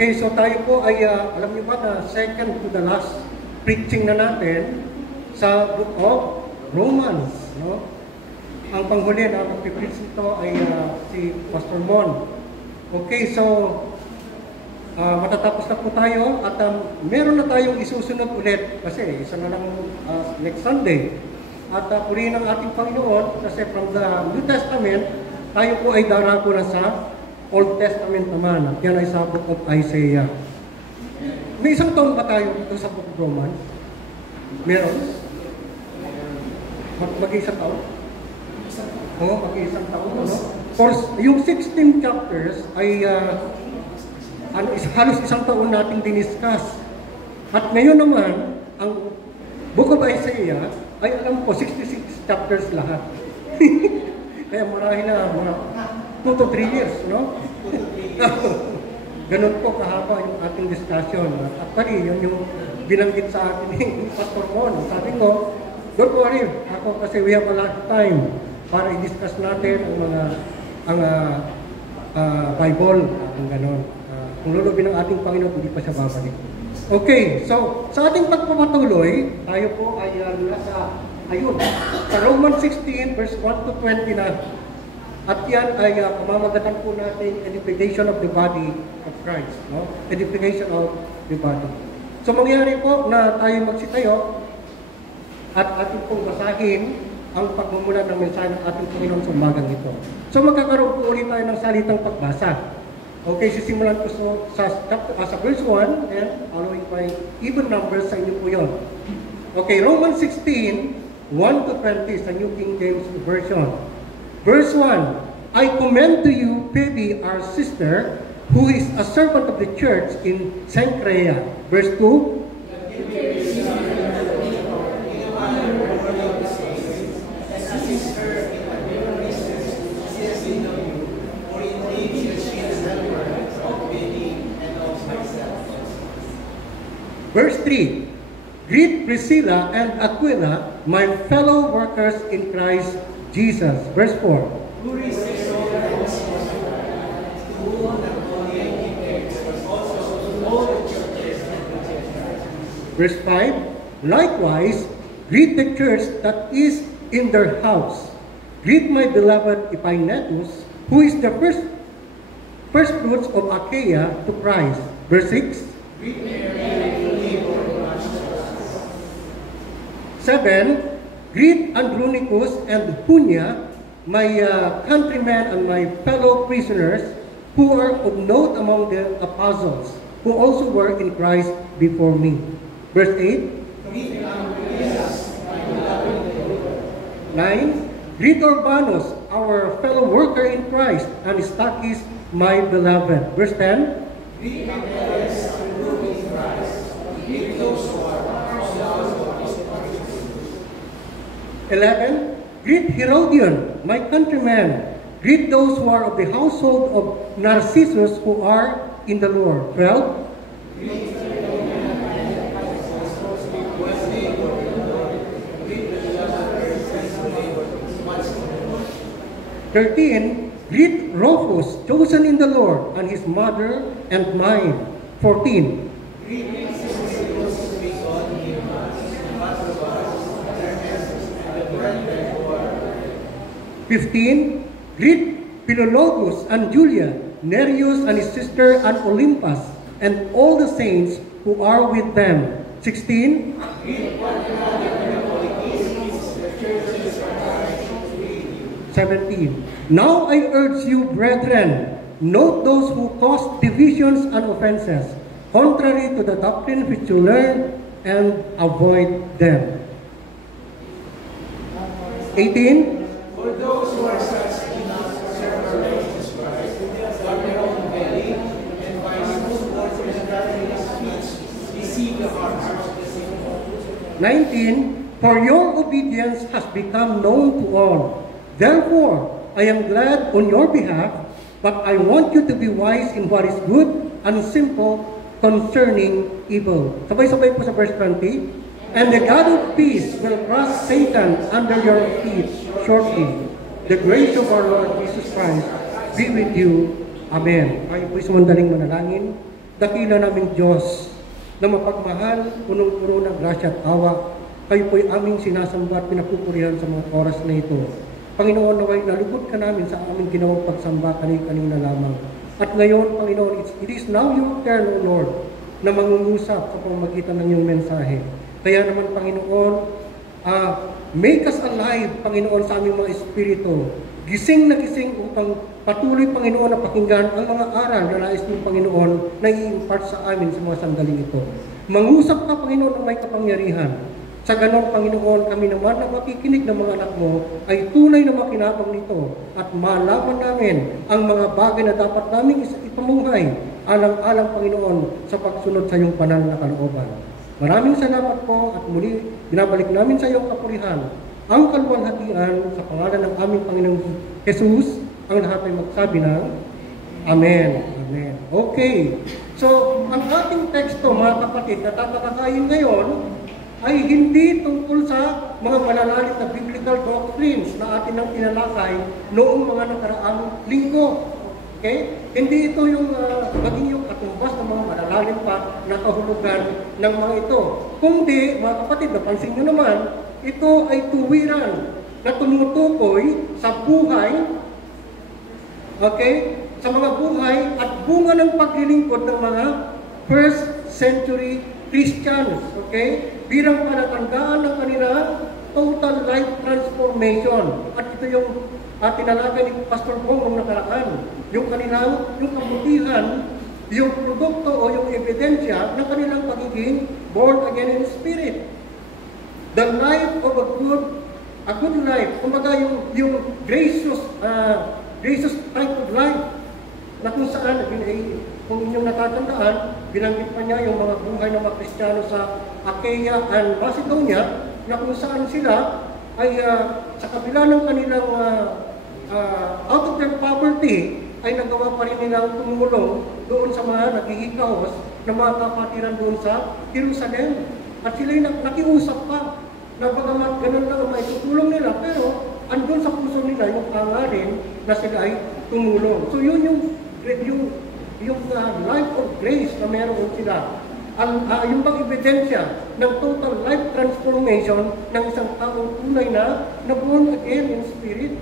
Okay, so tayo po ay, alam niyo ba na second to the last preaching na natin sa book of Romans, no? Ang panghuli na mag-preach nito ay si Pastor Mon. Okay, so matatapos na po tayo at meron na tayong isusunod ulit kasi isa na lang next Sunday. At purihin ng ating Panginoon kasi from the New Testament, tayo po ay darako na sa Old Testament naman. At yan ay sa book of Isaiah. May isang taon ba tayo dito sa book of Romans? Meron? Mag-isang taon? Oo, mag-isang taon. Ano? For yung 16 chapters ay halos isang taon natin diniscuss. At ngayon naman, ang book of Isaiah ay alam ko 66 chapters lahat. Kaya marahil na mga 2 to 3 years, no? Ganun po kahaba yung ating discussion. Actually, yun yung binanggit sa akin ni Pastor Mon. Sabi ko, don't worry, ako kasi we have a lot of time para i-discuss natin ang Bible, ang ganon. Kung lulubin ng ating Panginoon, hindi pa siya babalik. Okay, so sa ating pagpapatuloy, tayo po ay nasa Romans 16 verse 1 to 20 na. At yan ay pamamagatan po natin edification of the body of Christ, no? Edification of the body. So mangyari po na tayo magsitayo at ating pong basahin ang pagmumula ng mensahe ng ating Panginoon sa umagang ito. So magkakaroon po ulit tayo ng salitang pagbasa. Okay, sisimulan ko sa verse 1 and following by even numbers sa inyo po yun. Okay, Romans 16, 1 to 20 sa New King James Version. Verse 1, I commend to you Phoebe, our sister, who is a servant of the church in Cenchrea. Verse 2, Verse 3, greet Priscilla and Aquila, my fellow workers in Christ Jesus. Verse 4, Verse 5, likewise, greet the church that is in their house. Greet my beloved Epaenetus, who is the first fruits of Achaia to Christ. Verse 6, 7, greet Andronicus and Junia, my countrymen and my fellow prisoners, who are of note among the apostles, who also were in Christ before me. Verse 8, 9, greet Urbanus, our fellow worker in Christ, and Stachys, my beloved. Verse 10, 11, greet Herodion, my countryman. Greet those who are of the household of Narcissus, who are in the Lord. 12, 13, greet Rufus, chosen in the Lord, and his mother and mine. 14, 15, greet Philologus and Julia, Nereus and his sister and Olympus, and all the saints who are with them. 16, now I urge you, brethren, note those who cause divisions and offenses, contrary to the doctrine which you learn, and avoid them. 18, for those who are such do not serve our Lord Jesus Christ, but their own belly, and by smooth words and flattering speech deceive the hearts of the simple. 19, for your obedience has become known to all. Therefore, I am glad on your behalf, but I want you to be wise in what is good and simple concerning evil. Sabay-sabay po sa verse 20. And the God of peace will crush Satan under your feet shortly. The grace of our Lord Jesus Christ be with you. Amen. Tayo po'y sumandaling manalangin. dakila naming Diyos, na mapagmahal, punong-puno ng grasya at awa, kayo po'y aming sinasamba at pinapupurihan sa mga oras na ito. Panginoon, naway nalugod ka namin sa aming ginawang pagsamba kanina lamang. At ngayon, Panginoon, it is now your turn, O Lord, na mangungusap sa pamamagitan ng iyong mensahe. Kaya naman, Panginoon, make us alive, Panginoon, sa aming mga espiritu. Gising na gising upang patuloy, Panginoon, na pakinggan ang mga aral na nais ng Panginoon na i-impart sa amin sa mga sandaling ito. Mangusap ka, Panginoon, ng may kapangyarihan. Sa ganon, Panginoon, kami naman na makikinig ng mga anak mo ay tunay na makinabang nito at malaman namin ang mga bagay na dapat namin ipamuhay alang-alang, Panginoon, sa pagsunod sa iyong banal na kalooban. Maraming salamat po at muli binabalik namin sa iyong kapurihan ang kaluwalhatian sa pangalan ng aming Panginoong Jesus. Ang lahat ay magsabi ng Amen. Amen. Okay. So, ang ating teksto, mga kapatid, na tatalakayin ngayon ay hindi tungkol sa mga malalalim na biblical doctrines na atin nang tinalakay noong mga nakaraang linggo. Okay? Hindi ito yung maging yung katumbas ng mga malalalim pa na kahulugan ng mga ito. Kundi, mga kapatid, napansin nyo naman, ito ay tuwiran na tumutukoy sa buhay, okay, sa mga buhay at bunga ng paglilingkod ng mga first century Christians, okay, bilang palatandaan ng kanilang total life transformation. At ito yung tinalaga ni Pastor Bong nung nakaraan, yung kanilang, yung kabutihan, yung produkto o yung ebidensya ng kanilang pagiging born again in spirit. The life of a good life, kumbaga yung gracious type of life, na kung saan, kung inyong natatandaan, binanggit pa niya yung mga buhay ng mga Kristiyano sa Achaia and Macedonia, na kung saan sila ay sa kabila ng kanilang out of their poverty, ay nagawa pa rin nilang tumulong doon sa mga naghihikahos na mga kapatiran doon sa Jerusalem. At sila'y nakiusap pa na bagamat ganun lang ang maitutulong nila, pero andun sa puso nila yung pangarin na sila ay tumulong. So yun yung life of grace na meron sila. Yung bang ebidensya ng total life transformation ng isang taong tunay na born again in spirit.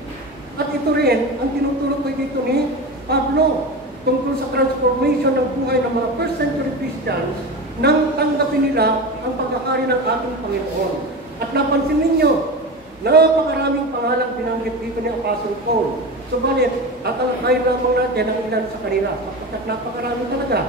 At ito rin ang tinutuloy dito ni Pablo tungkol sa transformation ng buhay ng mga first century Christians nang tanggapin nila ang pagkakari ng ating Panginoon. At napansin ninyo, napakaraming pangalang binanggit dito ni Apostle Paul. Subalit, tatalakayin lamang natin ang ilan sa kanila, sapagkat napakarami talaga.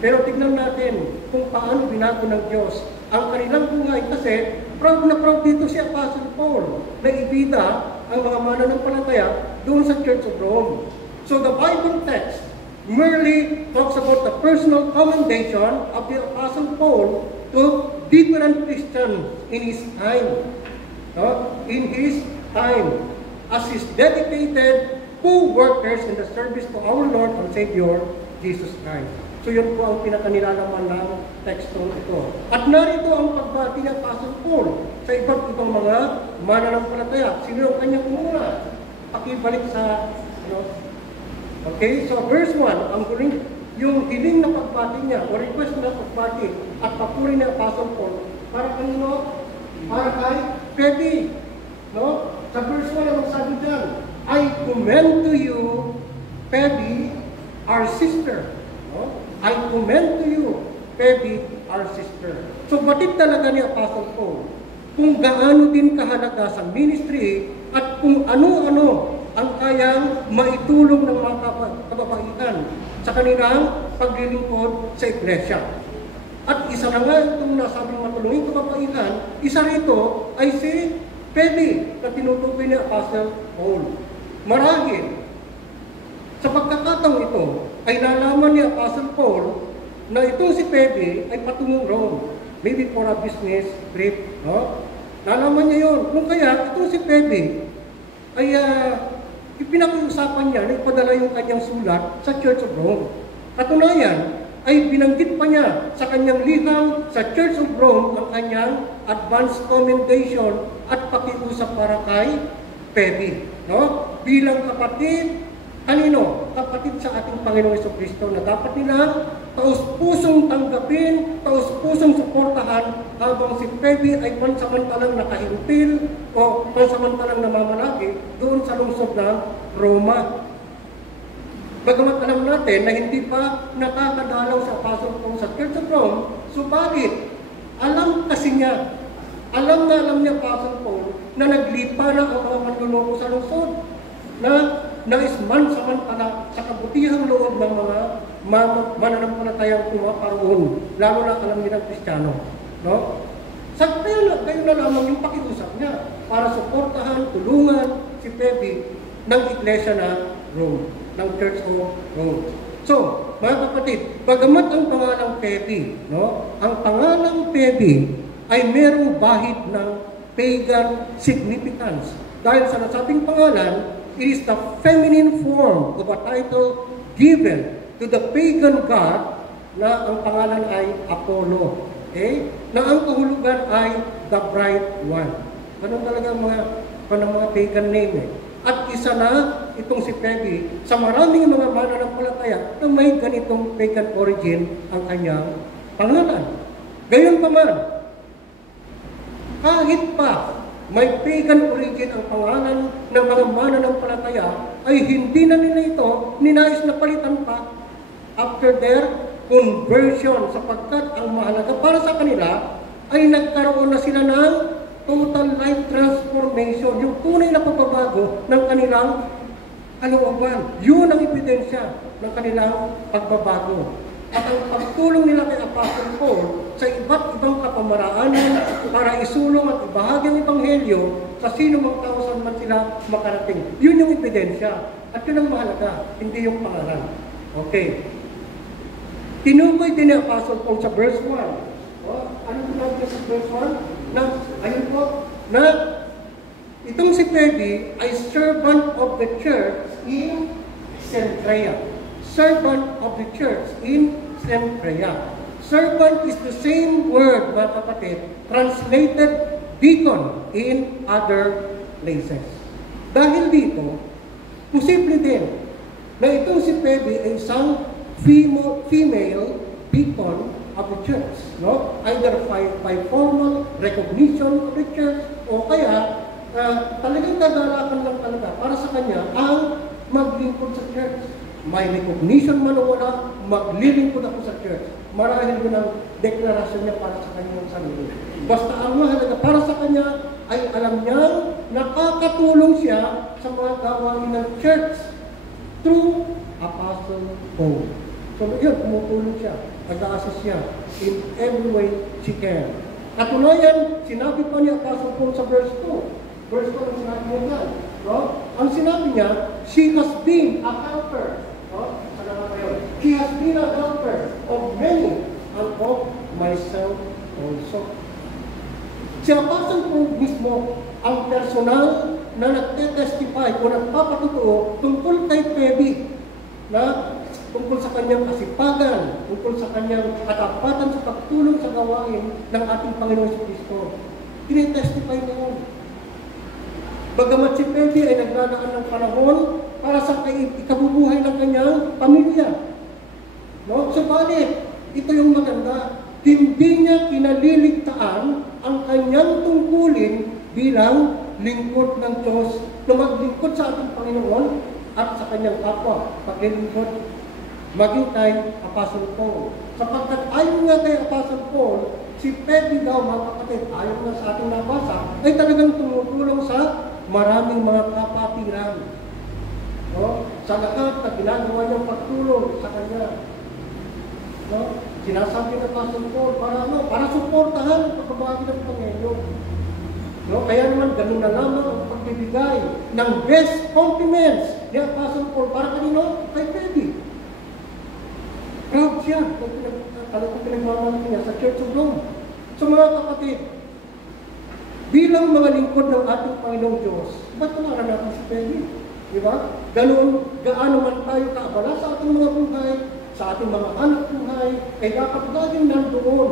Pero tignan natin kung paano binago ng Diyos ang kanilang buhay, kasi proud na proud dito si Apostle Paul na ibida ang mga mananampalataya doon sa Church of Rome. So the Bible text merely talks about the personal commendation of the Apostle Paul to different Christians in his time. As his dedicated co-workers in the service to our Lord and Savior, Jesus Christ. So yun po ang pinakanilalaman ng tekstong ito. At narito ang pagbati ng Apostle Paul sa iba't ibang mga mananampalataya. Sino ang kanyang umuna? Pakibalik sa, Okay, so verse 1, yung hiling na pagbati niya, o request na pagbati, at papuri ni Apostle Paul, para kanino? Para kay Phoebe. Sa verse 1, ang sabi dyan, I commend to you, Phoebe, our sister. I commend to you, Phoebe, our sister. So batid talaga ni Apostle Paul kung gaano din kahalaga sa ministry at kung ano-ano ang kayang maitulong ng mga kababaihan sa kanilang paglilingkod sa iglesia. At isa na nga itong nasabing matulungin kababaihan, isa rito ay si Phoebe na tinutukoy ni Apostle Paul. Marahil, sa pagkakataong ito, ay nalaman ni Apostle Paul na itong si Phoebe ay patungong Rome. Maybe for a business trip. Nalaman niya yun. Kung kaya, itong si Phoebe ay ipinag-uusapan niya na ipadala yung kanyang sulat sa Church of Rome. Katunayan, ay binanggit pa niya sa kanyang liham sa Church of Rome ang kanyang advance commendation at pakiusap para kay Phoebe. Bilang kapatid Kanino? Kapatid sa ating Panginoong Jesucristo na dapat nilang taus-pusong tanggapin, taus-pusong suportahan habang si Pebi ay pansamantalang nakahimpil o pansamantalang namamalagi doon sa lungsod ng Roma. Bagamat alam natin na hindi pa nakakadalaw sa Apostle Paul sa Church of Rome, subalit alam kasi niya, alam niya Apostle Paul na naglipa na ang mga manluloko sa lungsod, na nais man-samantala sa kabutihang loob ng mga mananampalatayang pumaparoon, lalo na alam nilang Kristiyano. No? Sa kayo na lamang yung pakiusap niya para suportahan, tulungan si Pebi ng Iglesia ng Rome, ng Church of Rome. So, mga kapatid, bagamat ang pangalang Pebi, no? Ang pangalang Pebi ay merong bahid ng pagan significance. Dahil sa nasabing pangalan, it is the feminine form of a title given to the pagan god na ang pangalan ay Apollo. Okay? Na ang kahulugan ay the bright one. Ganun talaga ang mga pagan name eh. At isa na itong si Pebi sa maraming mga mananampalataya na may ganitong pagan origin ang kanyang pangalan. Gayon pa man, kahit pa may pagan origin ang pangalan ng mga mananampalataya, ay hindi na nila ito ninais na palitan pa after their conversion, sapagkat ang mahalaga para sa kanila ay nagkaroon na sila ng total life transformation, yung tunay na pagbabago ng kanilang kalooban. Yun ang ebidensya ng kanilang pagbabago. At ang pagtulong nila kay Apostle Paul sa iba't ibang kapamaraanan para isulong at ibahagi ang Ebanghelyo sa sino mang tao saan man sila makarating. Yun yung ebidensya. At yun ang mahalaga, hindi yung pangalan. Okay. Tinukoy din ni Apostle Paul sa verse 1. Ano sinabi niya sa verse 1? Na, ayun po, na itong si Pebi ay servant of the church in Cenchrea. Servant of the church in Cenchrea. Servant is the same word, mga kapatid, translated deacon in other places. Dahil dito, posible din na itong si Pebi ay isang female deacon of the church. No? Either by formal recognition of the church o kaya talagang gagalakan lang talaga para sa kanya ang maglingkod sa church. May recognition man o wala, maglilingkod ako sa church. Marahil yun ang deklarasyon niya para sa kanyang sarili. Basta ang mahalaga para sa kanya ay alam niyang nakakatulong siya sa mga gawain ng church through Apostle Paul. So yun, tumutulong siya, nag-a-assist siya in every way she can. Katunayan, sinabi pa niya Apostle Paul sa verse 2. Verse 2 ang sinabi niya. No? Ang sinabi niya, she has been a helper. She has been a helper of many and of myself also. Si Apostle Paul mismo ang personal na nagtetestify o nagpapatutuo tungkol kay Pebi, na tungkol sa kanyang kasipagan, tungkol sa kanyang katapatan sa pagtulong sa gawain ng ating Panginoon Jesucristo. Tinitestify niya yun. Bagamat si Pebi ay naglalaan ng panahon para sa ikabubuhay ng kanyang pamilya. No? Subalit, ito yung maganda. Hindi niya kinaliligtaan ang kanyang tungkulin bilang lingkod ng Diyos na maglingkod sa ating Panginoon at sa kanyang kapwa. Paglilingkod, maging kay Apostle Paul. Sapagkat ayon nga kay Apostle Paul, si Pebi daw, mga kapatid, ayon nga sa ating nabasa, ay talagang tumutulong sa maraming mga kapatiran. No? Sa lahat na ginagawa niyang pagtulong sa kanya. No? Sinasabi ng Apostle Paul para ano? Para suportahan ang pagbabago ng Panginoon. No? Kaya naman ganun na lamang ang pagbibigay ng best compliments ni Apostle Paul para kanino? Kay Pebi. Proud siya kung pinagmamahal niya sa Church of Rome. So mga kapatid, bilang mga lingkod ng ating Panginoong Diyos, ba't tumaran natin si Pebi? Di ba? Gaano man tayo kaabala sa ating mga buhay, sa ating mga anak buhay, ay dapat laging nandoon.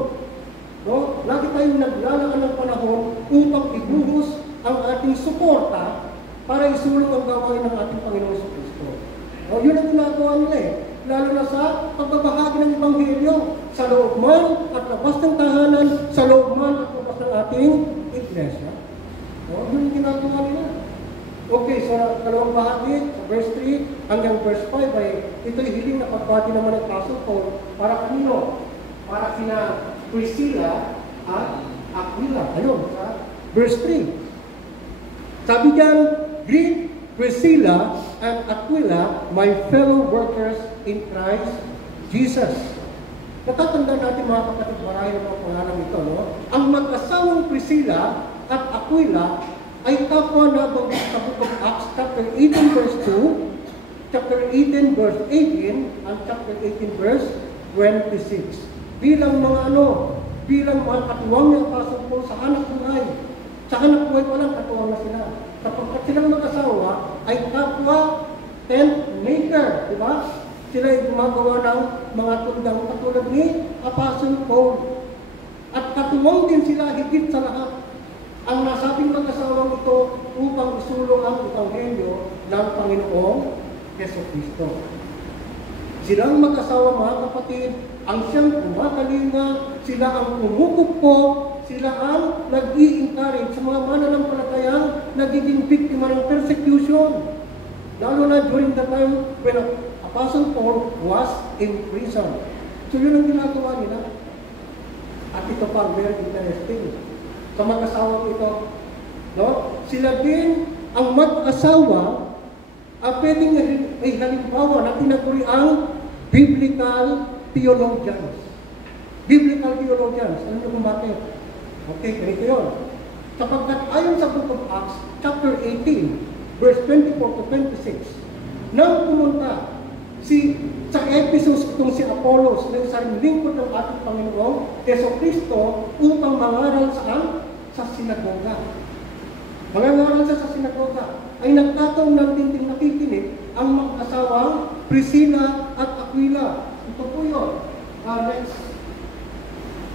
No? Lagi tayong naglalaan ng panahon upang ibuhos ang ating suporta para isulong ang gawain ng ating Panginoong Jesucristo. O, yun ang ginagawa nila eh. Lalo na sa pagbabahagi ng Ebanghelyo. Sa loob man at labas ng tahanan, sa loob man at labas ng ating iglesia. O, yun ang ginagawa nila. Okay, so dalawang bahagi, sa verse 3 hanggang verse 5 ay ito'y hiling na pagbati naman ng Apostle Paul para kanino? Para kina Priscilla at Aquila. Ayun, sa verse 3. Sabi diyan, greet Priscilla and Aquila, my fellow workers in Christ Jesus. Natatanda natin mga kapatid, marami ng mga pangalan ito, no? Ang mag-asawang Priscilla at Aquila ay kapwa na banggit sa Book of Acts, chapter 18, verse 2, chapter 18, verse 18, and chapter 18, verse 26. Bilang mga bilang mga katuwang ng Apostle Paul sa hanap buhay. Sa hanap buhay pa lang, katuwang na sila. Kapag silang mag-asawa, ay kapwa tent maker, di ba? Sila ay gumagawa ng mga tundang katulad ni Apostle Paul. At katuwang din sila higit sa lahat. Ang nasabing mag-asawang ito upang isulong ang Ebanghelyo ng Panginoong Jesucristo. Silang mag-asawa mga kapatid, ang siyang kumakalinga, sila ang kumukupok, sila ang nag-i-encourage sa mga mananampalatayang nagiging biktima ng persecution. Lalo na during the time when Apostle Paul was in prison. So yun ang ginagawa nila. At ito pa, very interesting. Sa mag-asawang ito, no? Sila din ang mag-asawa pwedeng may halimbawa na tinaguri ang biblical theologians. Biblical theologians. Alam niyo kung bakit? Okay, ganito yun. Sapagkat ayon sa Book of Acts, chapter 18, verse 24 to 26, nang pumunta sa Ephesus itong si Apollos na isang lingkod ng ating Panginoong Jesucristo upang mangaral saan? Sa sinagoga. Mangaral siya sa sinagoga. Ay nagkataon ng tinting nakikinig ang mag-asawang Priscilla at Aquila. Ito po yun. Next.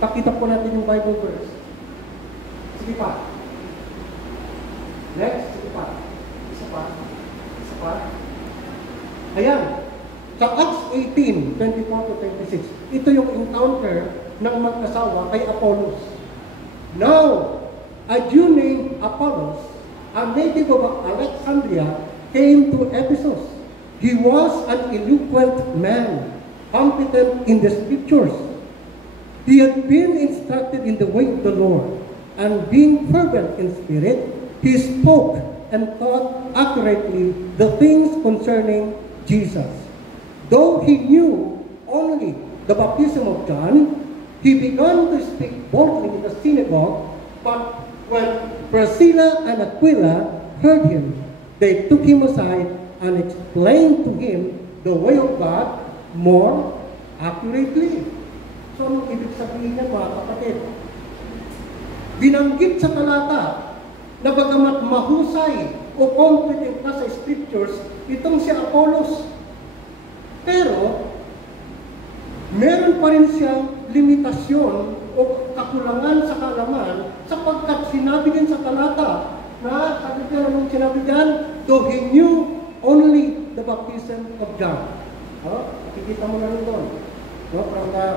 Pakita po natin yung Bible verse. Sige pa. Next. Sige pa. Isa pa. Isa pa. Ayan. Sa Acts 18, 24 to 26, ito yung encounter ng mag-asawa kay Apollos. Now, a Jew named Apollos, a native of Alexandria, came to Ephesus. He was an eloquent man, competent in the scriptures. He had been instructed in the way of the Lord, and being fervent in spirit, he spoke and taught accurately the things concerning Jesus. Though he knew only the baptism of John, he began to speak boldly in the synagogue, but when Priscilla and Aquila heard him, they took him aside and explained to him the way of God more accurately. So, anong ibig sabihin niya mga kapatid? Binanggit sa talata na bagamat mahusay o competent na sa scriptures, itong si Apollos. Pero, meron pa rin siyang limitasyon o kakulangan sa kaalaman sapagkat sinabi din sa talata na sabi niya nung sinabi diyan, though he knew only the baptism of John. Nakikita mo na rin doon. From the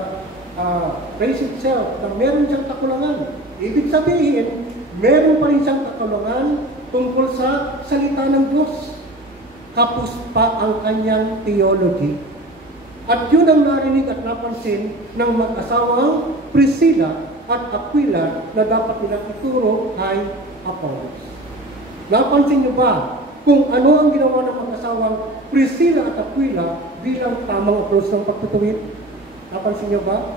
phrase itself na meron siyang kakulangan. Ibig sabihin, meron pa rin siyang kakulangan tungkol sa salita ng Diyos. Kapos pa ang kanyang theology. At yun ang narinig at napansin ng mag-asawang Priscilla at Aquila na dapat nilang ituro kay Apollos. Napansin niyo ba kung ano ang ginawa ng mag-asawang Priscilla at Aquila bilang tamang approach ng pagtutuwid? Napansin niyo ba?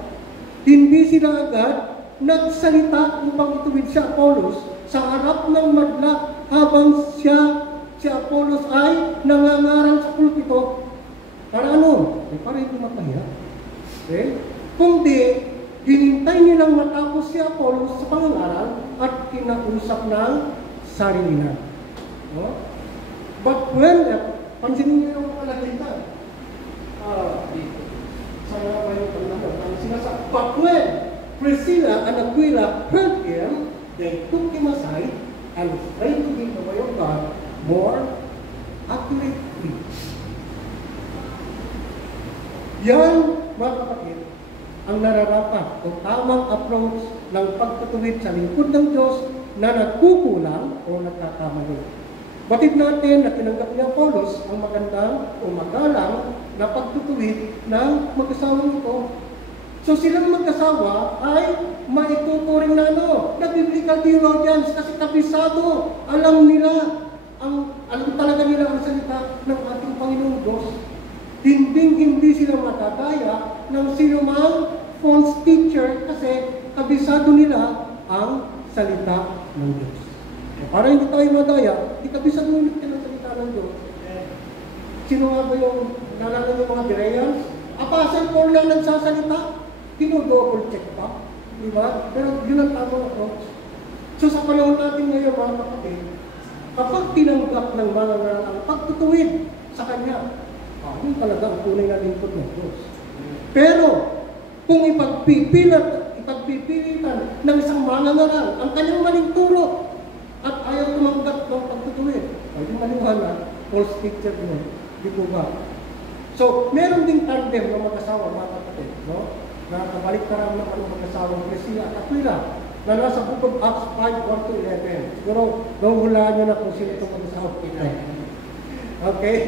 Hindi sila agad nagsalita upang ituwid si Apollos sa harap ng madla habang si Apollos ay nangangaral sa pulpito. Para ano? Para hindi mapahiya. Okay? Kundi, hinintay nilang matapos si Apollos sa pangangaral at kinausap ng sarili na. No? But when, pansinin niyo yung kalagita. But when Priscilla and Aquila heard him, they took him aside and explained to him the way of God more accurately. Yan, mga kapatid, ang nararapat o tamang approach ng pagtutuwid sa lingkod ng Diyos na nagkukulang o nagkakamali. Batid natin na tinanggap niya Paulos ang magandang o magalang na pagtutuwid ng mag-asawang ito. So silang mag-asawa ay maituturing na na biblical theologians kasi kabisado, alam talaga nila ang salita ng ating Panginoong Diyos. Hindi sila matataya ng sinumang false teacher kasi kabisado nila ang salita ng Diyos. So, para hindi tayo madaya, ikabisado nila ang salita ng Diyos. Sino nga ba yung nalala ng mga Bereans? Apostle Paul lang nagsasalita, double check pa. Diba? Pero yun ang tamang approach. So sa panahon natin ngayon, mga kapatid, kapag tinanggap ng mga ang pagtutuwid sa Kanya, yun talaga ang tunay na lingkod ng Diyos. Pero, kung ipagpipilitan ng isang manangaral ang kanyang maling turo at ayaw tumanggap ng pagtutuwid, ay maliwanag, false teacher mo, di po ba? So, meron ding tandem ng mag-asawa, mga kapatid, no? Na kabalik ka rin ng mag-asawang Priscilla at Aquila, na nasa Book of Acts 5:1-11. Siguro, nahuhulaan nyo na kung sino itong mag-asawang ito. Okay?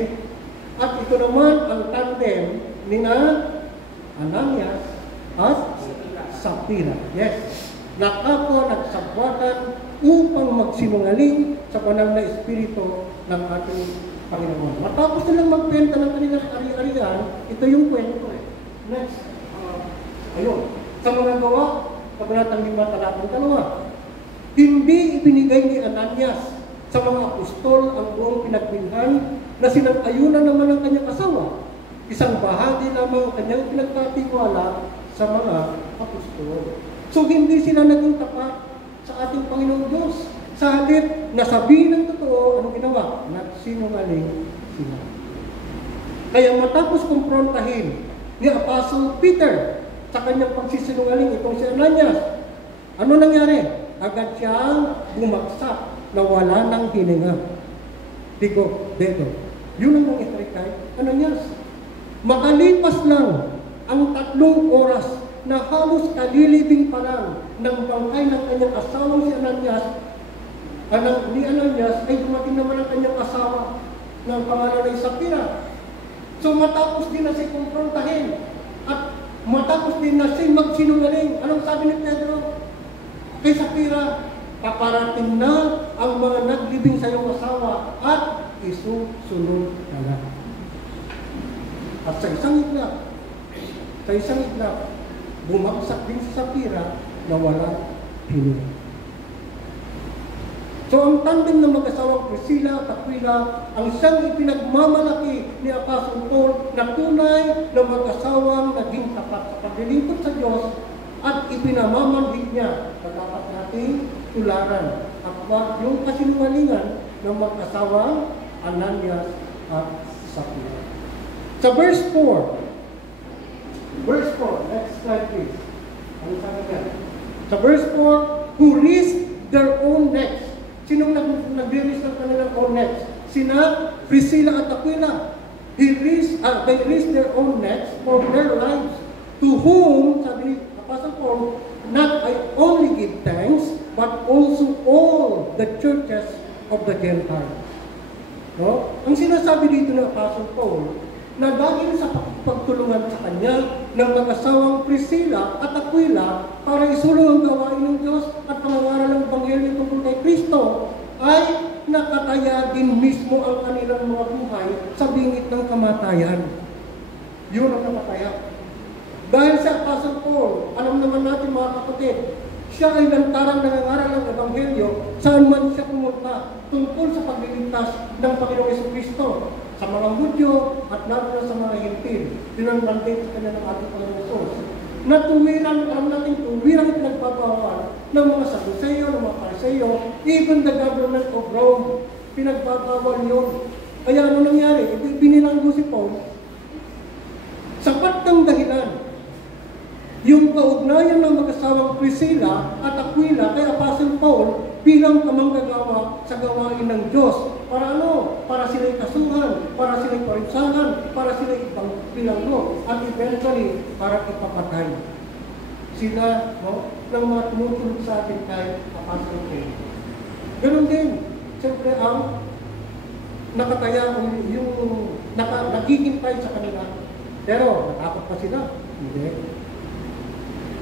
At ito naman ang tandem ni Ananias at Sapphira. Yes. Na kapwa nagsabwatan upang magsinungaling sa banal na espiritu ng ating Panginoon. Matapos nilang magbenta ng kanilang ari-arian, ito yung kwento eh. Next. Ayun. Sa mga gawa, kabanatang 5:2. Hindi ibinigay ni Ananias sa mga apostol ang buong pinagbilhan na sinang-ayunan naman ng kanyang asawa. Isang bahagi lamang ang kanyang pinagkatiwala sa mga apostol. So hindi sila naging tapat sa ating Panginoong Diyos. Sa halip na sabihin ng totoo, ang ginawa? Nagsinungaling sila. Kaya matapos kumprontahin ni Apostle Peter sa kanyang pagsisinungaling itong si Ananias, ano nangyari? Agad siyang bumagsak na wala ng hininga. Digo. Yun ang nangyari kay Ananias. Makalipas lang ang 3 oras na halos kalilibing pa lang ng bangkay ng kanyang asawang si Ananias, ni Ananias ay dumating naman ang kanyang asawa ng pangalan ay Sapphira. So matapos din na siya kumprontahin at matapos din na siya magsinungaling, anong sabi ni Pedro? Kay Sapphira, paparating na ang mga naglibing sa iyong asawa at isusunod ka na. At sa isang iglap, bumagsak din si Sapphira na wala hininga. So ang tandem ng mag-asawang Priscilla at Aquila ang siyang ipinagmamalaki ni Apostle Paul na tunay na mag-asawang naging tapat sa paglilingkod sa Diyos at ipinamamanhid niya na dapat nating tularan at yung kasinungalingan ng mag-asawang Ananias at Sapphira. Sa verse 4, next slide please. Ano sabi niya? Sa verse 4, who risked their own necks. Sinong nag-risk ng kanilang own necks? Sina Priscilla at Aquila. They risked their own necks for their lives. To whom, sabi Apostle Paul, not I only give thanks, but also all the churches of the Gentiles. No? Ang sinasabi dito ng Apostle Paul, na dahil sa pagtulungan sa kanya ng mag-asawang Priscilla at Aquila para isulong ang gawain ng Diyos at pangangaral ng Ebanghelyo tungkol kay Kristo, ay nakataya din mismo ang kanilang mga buhay sa bingit ng kamatayan. Yun ang nakataya. Dahil sa Apostle Paul, alam naman natin mga kapatid, siya ay lantarang nangangaral ng Ebanghelyo saan man siya pumunta tungkol sa pagliligtas ng Panginoong Jesucristo sa mga Hudyo at lalo na sa mga Hintil. Pinangbandit sa kanya ng ating Panginoong Diyos. Na tuwiran, alam natin tuwiran pinagbabawal ng mga Sadduceo, ng mga Pariseo, even the government of Rome, pinagbabawal yun. Kaya ano nangyari? Binilanggo si Paul. Sapat ng dahilan yung kaugnayan ng mag-asawang Priscilla at Aquila kay Apostle Paul bilang kamanggagawa sa gawain ng Diyos Para ano? Para sila'y kasuhan, para sila'y parinsahan, para sila'y ibang bilanggo, at eventually, para ipapatay. Sila, no, ng mga tumutunod sa atin kay Apostle Paul. Ganun din, siyempre ang nakataya, yung naghihintay sa kanila. Pero, natakot pa sila? Hindi.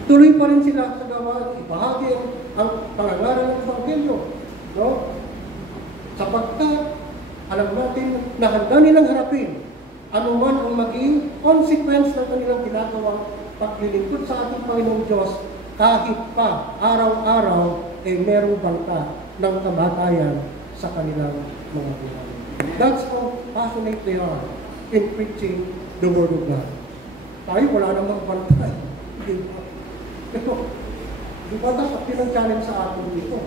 Tuloy pa rin sila sa gawa, ibahagi ang pangangaral ng Ebanghelyo. No? Sapagkat, alam natin na handa nilang harapin anuman ang maging consequence ng kanilang ginagawang paglilingkod sa ating Panginoong Diyos, kahit pa araw-araw ay merong bangka ng kamatayan sa kanilang mga buhay. That's how passionate they are in preaching the Word of God. Tayo wala namang bantay. Pero, di ba dapat pinag-challenge sa atin dito?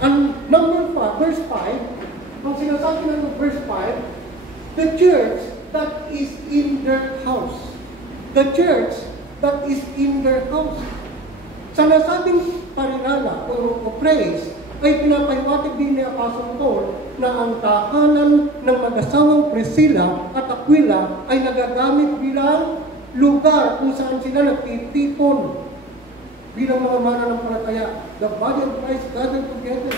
And number 5, verse 5, ang sinasabi ng verse 5, the church that is in their house. The church that is in their house. Sa nasabing parinala o praise, ay pinapahiwatig din ni Apostle Paul na ang tahanan ng mag-asawang Priscilla at Aquila ay nagagamit bilang lugar kung saan sila nagtitipon bilang mga mananampalataya. The body of Christ gathered together.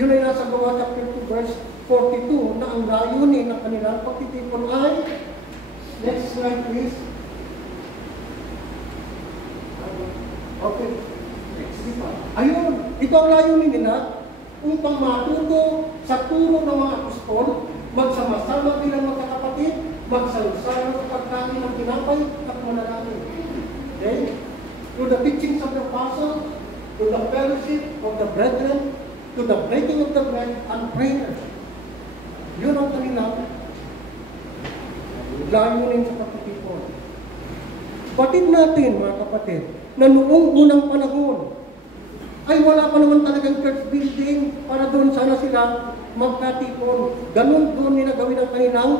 Yun ay nasa Gawa chapter 2 verse 42 na ang layunin ng kanilang pagtitipon ay, next slide please. Okay. Ayun, ito ang layunin nila upang matuto sa turo ng mga apostol, magsama-sama bilang magkakapatid, magsalusalo sa pagkain ng tinapay at manalangin. Okay? To the teachings of the apostles, to the fellowship of the brethren, to the breaking of the bread and prayer. Yun ang kanilang layunin sa pagtitipon. Batid natin, mga kapatid, na noong unang panahon, ay wala pa naman talagang church building para doon sana sila magkatipon. Ganun doon nila gawin ang kanilang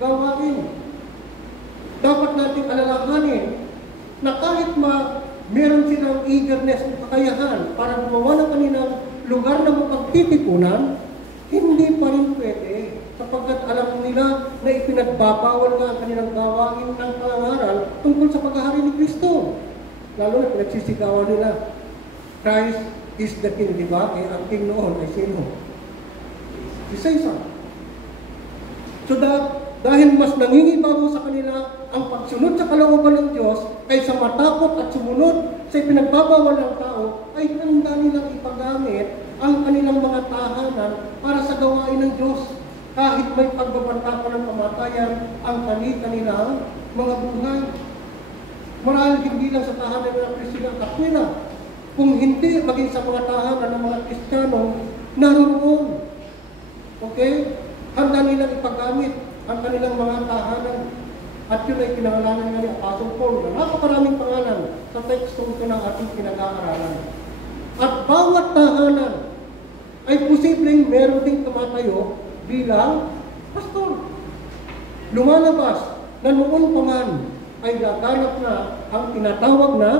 gawain. Dapat nating alalahanin na kahit meron silang eagerness o kakayahan para gumawa ng kanilang lugar na mapagtitipunan, hindi pa rin pwede. Sapagkat alam nila na ipinagbabawal nga ang kanilang gawain ng pangangaral tungkol sa paghahari ni Kristo. Lalo na pinagsisigawan nila, Christ is the King, di ba? Eh, ang King noon ay sino? Si Caesar. So dahil mas nangingibabaw sa kanila ang pagsunod sa kalooban ng Diyos kaysa matakot at sumunod sa ipinagbabawal ng tao, ay handa nilang ipagamit ang kanilang mga tahanan para sa gawain ng Diyos. Kahit may pagbabanta pa ng kamatayan ang kanilang mga buhay. Marahil hindi lang sa tahanan ng Priscilla at Aquila, kung hindi maging sa mga tahanan ng mga Kristiyano, naroon. Okay? Handa nilang ipagamit ang kanilang mga tahanan. At yun ay pinangalanan nga ni Apostle Paul na napakaraming pangalan sa tekstong ito ng ating pinag-aaralan. At bawat tahanan ay posibleng meron ding tumatayo bilang pastor. Lumalabas na noon pa man ay gaganap na ang tinatawag na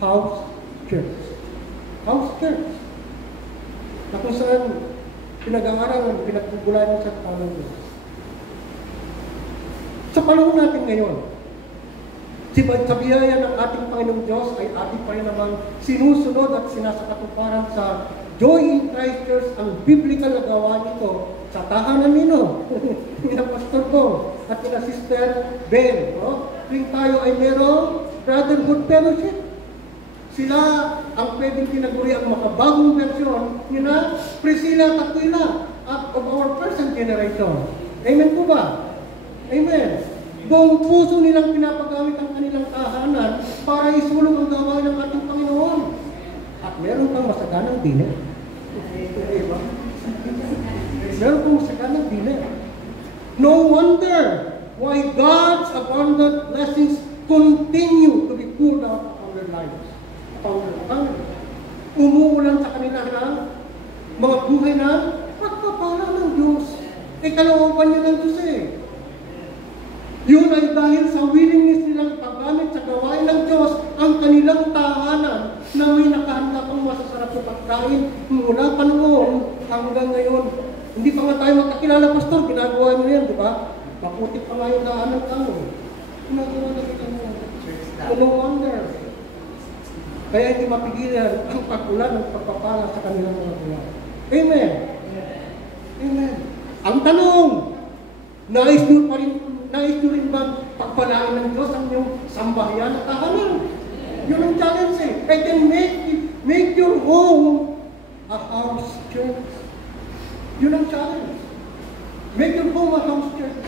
house church. House church. Na kung saan pinag-aaralan, pinagpugulayan sa tanong Diyos. Sa panahon natin ngayon, sa biyaya ng ating Panginoong Diyos ay ating pa rin namang sinusunod at sinasakatuparan sa Joy in Christ Church ang biblical na gawa nito sa tahanan nino. Ina Pastor ko at ina Sister Ben. No? Tuwing tayo ay merong brotherhood fellowship. Sila ang pwedeng tinaguri ang makabagong versyon nila Priscilla at Aquila of our present generation. Amen po ba? Amen. Buong puso nilang pinapagamit ang kanilang tahanan para isulong ang gawain ng ating Panginoon. At meron pang masaganang dinner. Diba? Meron pang masaganang dinner. No wonder why God's abundant blessings continue to be poured out upon their lives. Umuulan sa kanila ng mga buhay na pagpapala ng Diyos. Eh, kalooban niya ng Diyos eh. Yun ay dahil sa willingness nilang paggamit sa gawain ng Diyos ang kanilang tahanan na may nakahanda pang masasarap na pagkain mula pa noon hanggang ngayon. Hindi pa nga tayo magkakilala, Pastor, ginagawa nyo yan, di ba? Maputik pa nga yung daanan tao. Ginagawa na kita mo. No wonder. Kaya hindi mapigilan ang pag-ulan ng pagpapala sa kanilang mga buhay. Amen. Amen. Ang tanong, nais nyo rin ba pagpalain ng Diyos ang inyong sambahayan at tahanan? Yun ang challenge eh. And then make your home a house church. Yun ang challenge. Make your home a house church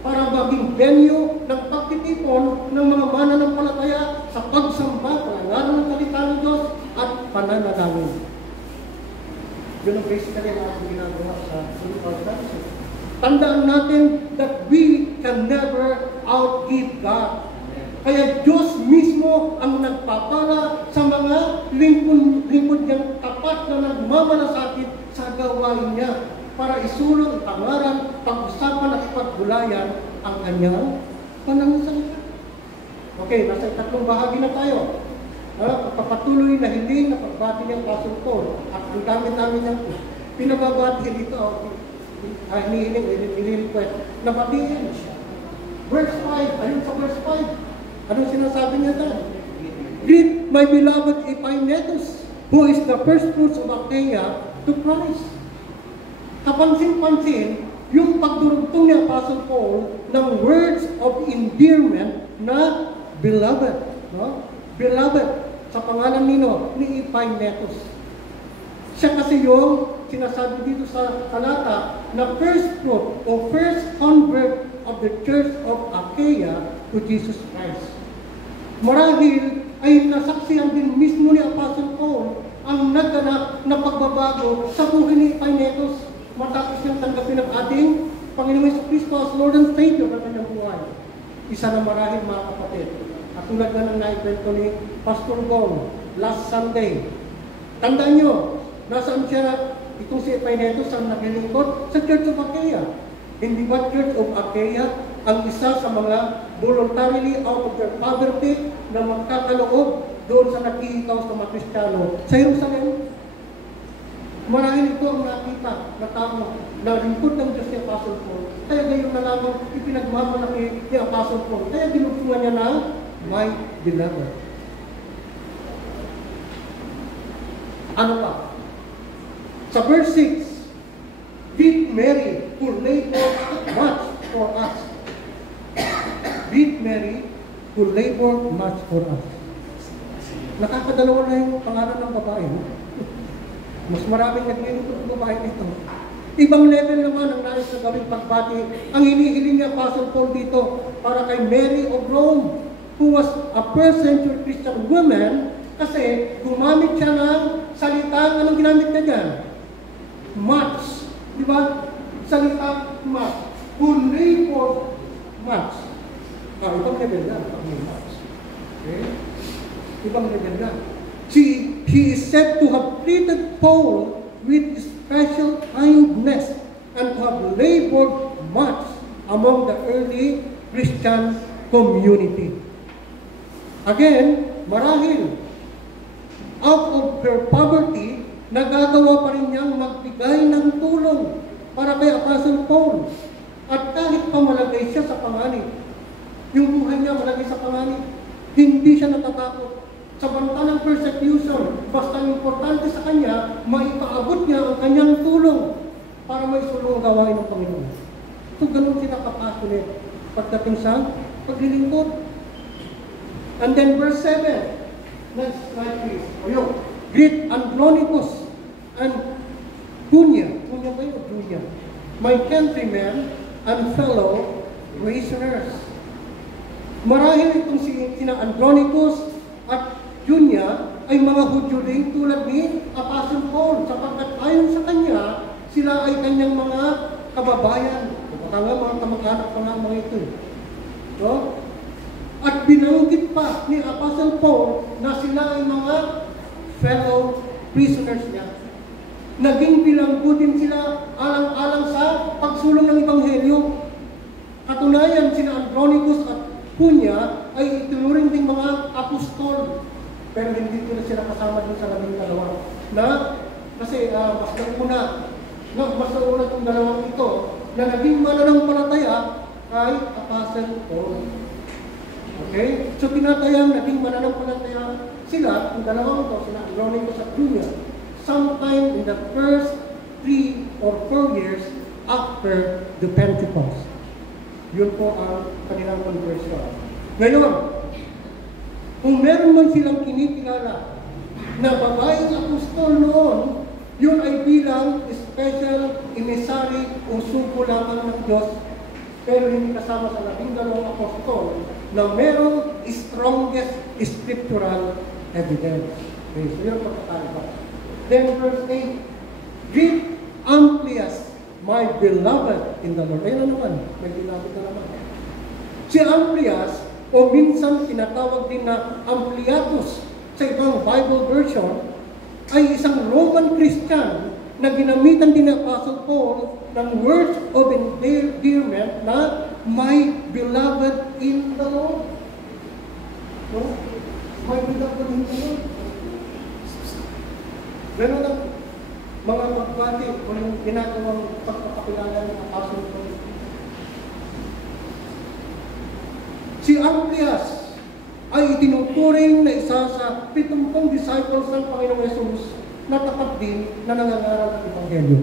para maging venue ng pagtitipon ng mga mananampalataya sa pagsamba, palanganan ng salita ng Diyos at pananalangin. Yun ang basically na ating ginagawa sa Universal Church. Tandaan natin that we can never outgive God. Kaya Diyos mismo ang nagpapala sa mga lingkod niyang tapat na nagmamalasakit sa gawain niya para isulong, ipangaral, pag-usapan at ipaggulayan ang kanyang pananalangin. Okay, nasa ikatlong bahagi na tayo. Pagpapatuloy na hiling na pagbati niyang Apostle Paul at ang dami-dami niyang pinababati dito, hinihiling-request na batiin siya. Verse 5, ayun sa verse 5. Anong sinasabi niya doon? Greet my beloved Epaphras, who is the first fruits of Achaia to Christ. Kapansin-pansin, yung pagdurugtong ni Apostle Paul ng words of endearment na beloved. No? Beloved, sa pangalan nino, ni Epaphras. Siya kasi yung sinasabi dito sa talata na first fruit o first convert of the church of Achaia to Jesus Christ. Marahil ay nasaksihan din mismo ni Apostle Paul ang naganap na pagbabago sa buhay ni Epaphras matapos niyang tanggapin ang ating Panginoong Jesucristo as Lord and Savior ng kanyang buhay. Isa na marahil mga kapatid. At tulad na ng naikwento ni Pastor Gong last Sunday. Tandaan nyo, nasaan siya itong si Epaphras ang naglilingkod? Sa Church of Achaia. Hindi ba Church of Achaia ang isa sa mga voluntarily out of their poverty na magkakaloob doon sa nakihikaw sa mga Kristiyano sa Jerusalem? Marahil ito ang nakita na tao na lingkod ng Diyos ni Apostle Paul. Kaya gayon na lamang ipinagmamalaki ni Apostle Paul. Kaya dinugtungan niya na my beloved. Ano pa? Sa verse 6, greet Mary who labored much for us. Greet Mary who labored much for us. Nakakadalawa na yung pangalan ng babae. Mas maraming naglilingkod ng babae nito. Ibang level naman ang nais na gawing pagbati. Ang hinihiling ni Apostle Paul dito para kay Mary of Rome, who was a first century Christian woman, kasi gumamit siya ng salita. Anong ginamit niya dyan? Much. Di ba? Salita much. Who labored much. Ibang level na. Okay? Ibang level na. He is said to have treated Paul with special kindness and to have labored much among the early Christian community. Again, marahil, out of her poverty, nagagawa pa rin niyang magbigay ng tulong para kay Apostle Paul. At kahit pa malagay siya sa panganib, yung buhay niya malagay sa panganib, hindi siya natatakot. Sa banta ng persecution, basta importante sa kanya, maipaabot niya ang kanyang tulong para maisulong ang gawain ng Panginoon. So, ganun sila kapassionate pagdating sa paglilingkod. And then verse 7, next slide please. Greet Andronicus and Junia. Junia ba yun? Junia. My countrymen and fellow prisoners. Marahil itong sina Andronicus at Junia ay mga Hudyo din tulad ni Apostle Paul sapagkat ayon sa kanya, sila ay kanyang mga kababayan. Mga kamag-anak pa nga mga ito. So, at binanggit pa ni Apostle Paul na sila ay mga fellow prisoners niya. Naging bilanggo din sila alang-alang sa pagsulong ng Ebanghelyo. Katunayan, sina Andronicus at Junia ay itinuring ding mga apostol. Pero hindi ko na sila kasama dun sa 12. Kasi mas nauna Basta ulat ang dalawang ito na naging mananampalataya kay Apostle Paul. Okay? So tinatayang naging mananampalataya sila, ang dalawang ito, sila Andronicus at Julia, sometime in the first 3 or 4 years after the Pentecost. Yun po ang kanilang conversion. Ngayon, kung meron man silang kinikilala na babaeng apostol noon, yun ay bilang special emissary o suko lamang ng Diyos, pero hindi kasama sa 12 apostol na merong strongest scriptural evidence. Okay, so yun ang pagkakaiba. Then verse 8, greet Amplias, my beloved in the Lord. Ayun na naman, may beloved na naman. Si Amplias, o minsan tinatawag din na Ampliatus sa ibang Bible version, ay isang Roman Christian na ginamitan din ng Apostle Paul ng words of endearment na my beloved in the Lord. No? My beloved in the Lord. Ganun ang mga pagbati o yung ginagawang pagpapakilala ng Apostle Paul. Si Amplias ay itinuturing na isa sa 70 disciples ng Panginoong Yesus na tapat din na nangangaral ng Ebanghelyo.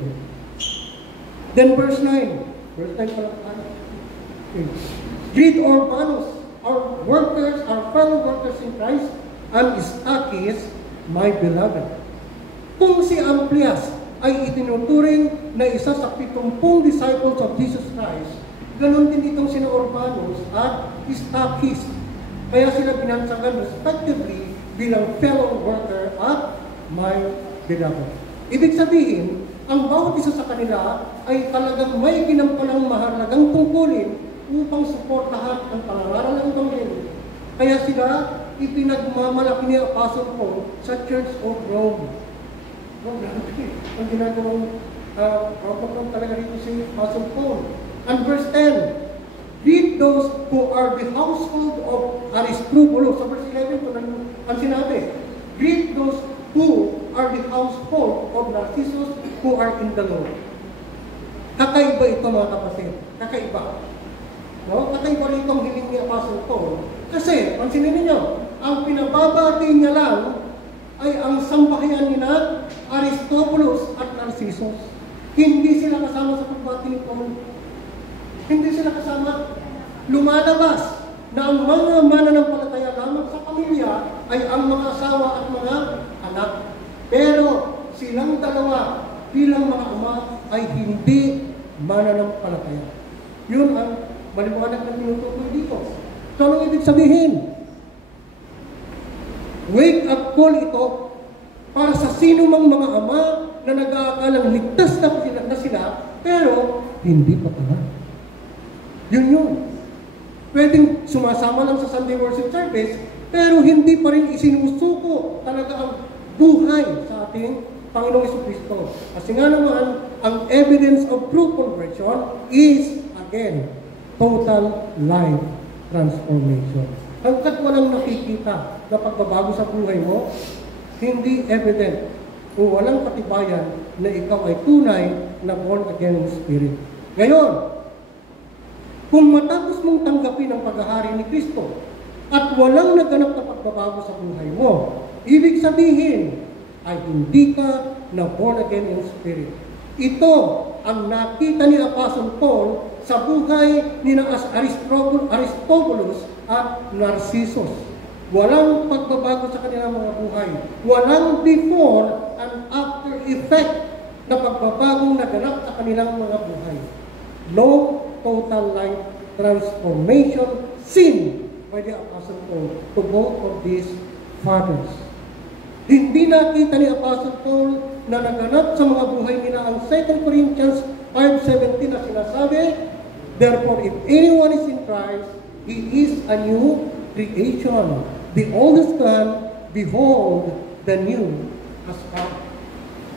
Then verse 9. Verse 9 pala tayo. Greet Urbanus, our workers, our fellow workers in Christ, and Stachys, my beloved. Kung si Amplias ay itinuturing na isa sa 70 disciples of Jesus Christ, ganun din itong sina Urbanus at Stachys. Kaya sila binansagan respectively bilang fellow worker at my beloved. Ibig sabihin, ang bawat isa sa kanila ay talagang may ginampalang mahalagang tungkulin upang suportahan ang pangangaral ng Ebanghelyo. Kaya sila ipinagmamalaki ni Apostle Paul sa Church of Rome. Ang ginagawang propaganda talaga rito si Apostle Paul. And verse 10, greet those who are the household of Aristobulus. Sa verse 11, ito ang sinabi. Greet those who are the household of Narcissus who are in the Lord. Kakaiba ito mga kapatid. Kakaiba. No? Kakaiba rin itong hiling ni Apostle Paul. Kasi, pansinin ninyo, ang pinababati niya lang ay ang sambahayan ni na Aristobulus at Narcissus. Hindi sila kasama sa pagbati ni Paul. Hindi sila kasama. Lumalabas na ang mga mananampalataya lamang sa pamilya ay ang mga asawa at mga anak. Pero silang dalawa bilang mga ama ay hindi mananampalataya. Yun ang maliwanag na tinutukoy dito. So anong ibig sabihin? Wake up call ito para sa sino mang mga ama na nag-aakalang ligtas na sila, pero hindi pa pala. Yun. Pwedeng sumasama lang sa Sunday worship service, pero hindi pa rin isinusuko talaga ang buhay sa ating Panginoong Jesucristo. Kasi nga naman, ang evidence of true conversion is, again, total life transformation. Hanggat walang nakikita na pagbabago sa buhay mo, hindi evident o walang katibayan na ikaw ay tunay na born again in spirit. Ngayon, kung matapos mong tanggapin ang paghahari ni Kristo at walang naganap na pagbabago sa buhay mo, ibig sabihin ay hindi ka na born again in spirit. Ito ang nakita ni Apostle Paul sa buhay ni Aristobulus at Narcissus. Walang pagbabago sa kanilang mga buhay. Walang before and after effect na pagbabagong naganap sa kanilang mga buhay. No total life transformation seen by the Apostle Paul to both of these fathers. Hindi nakita ni Apostle Paul na naganap sa mga buhay nila ang 2 Corinthians 5:17 na sinasabi, therefore, if anyone is in Christ, he is a new creation. The old is gone, behold, the new has come.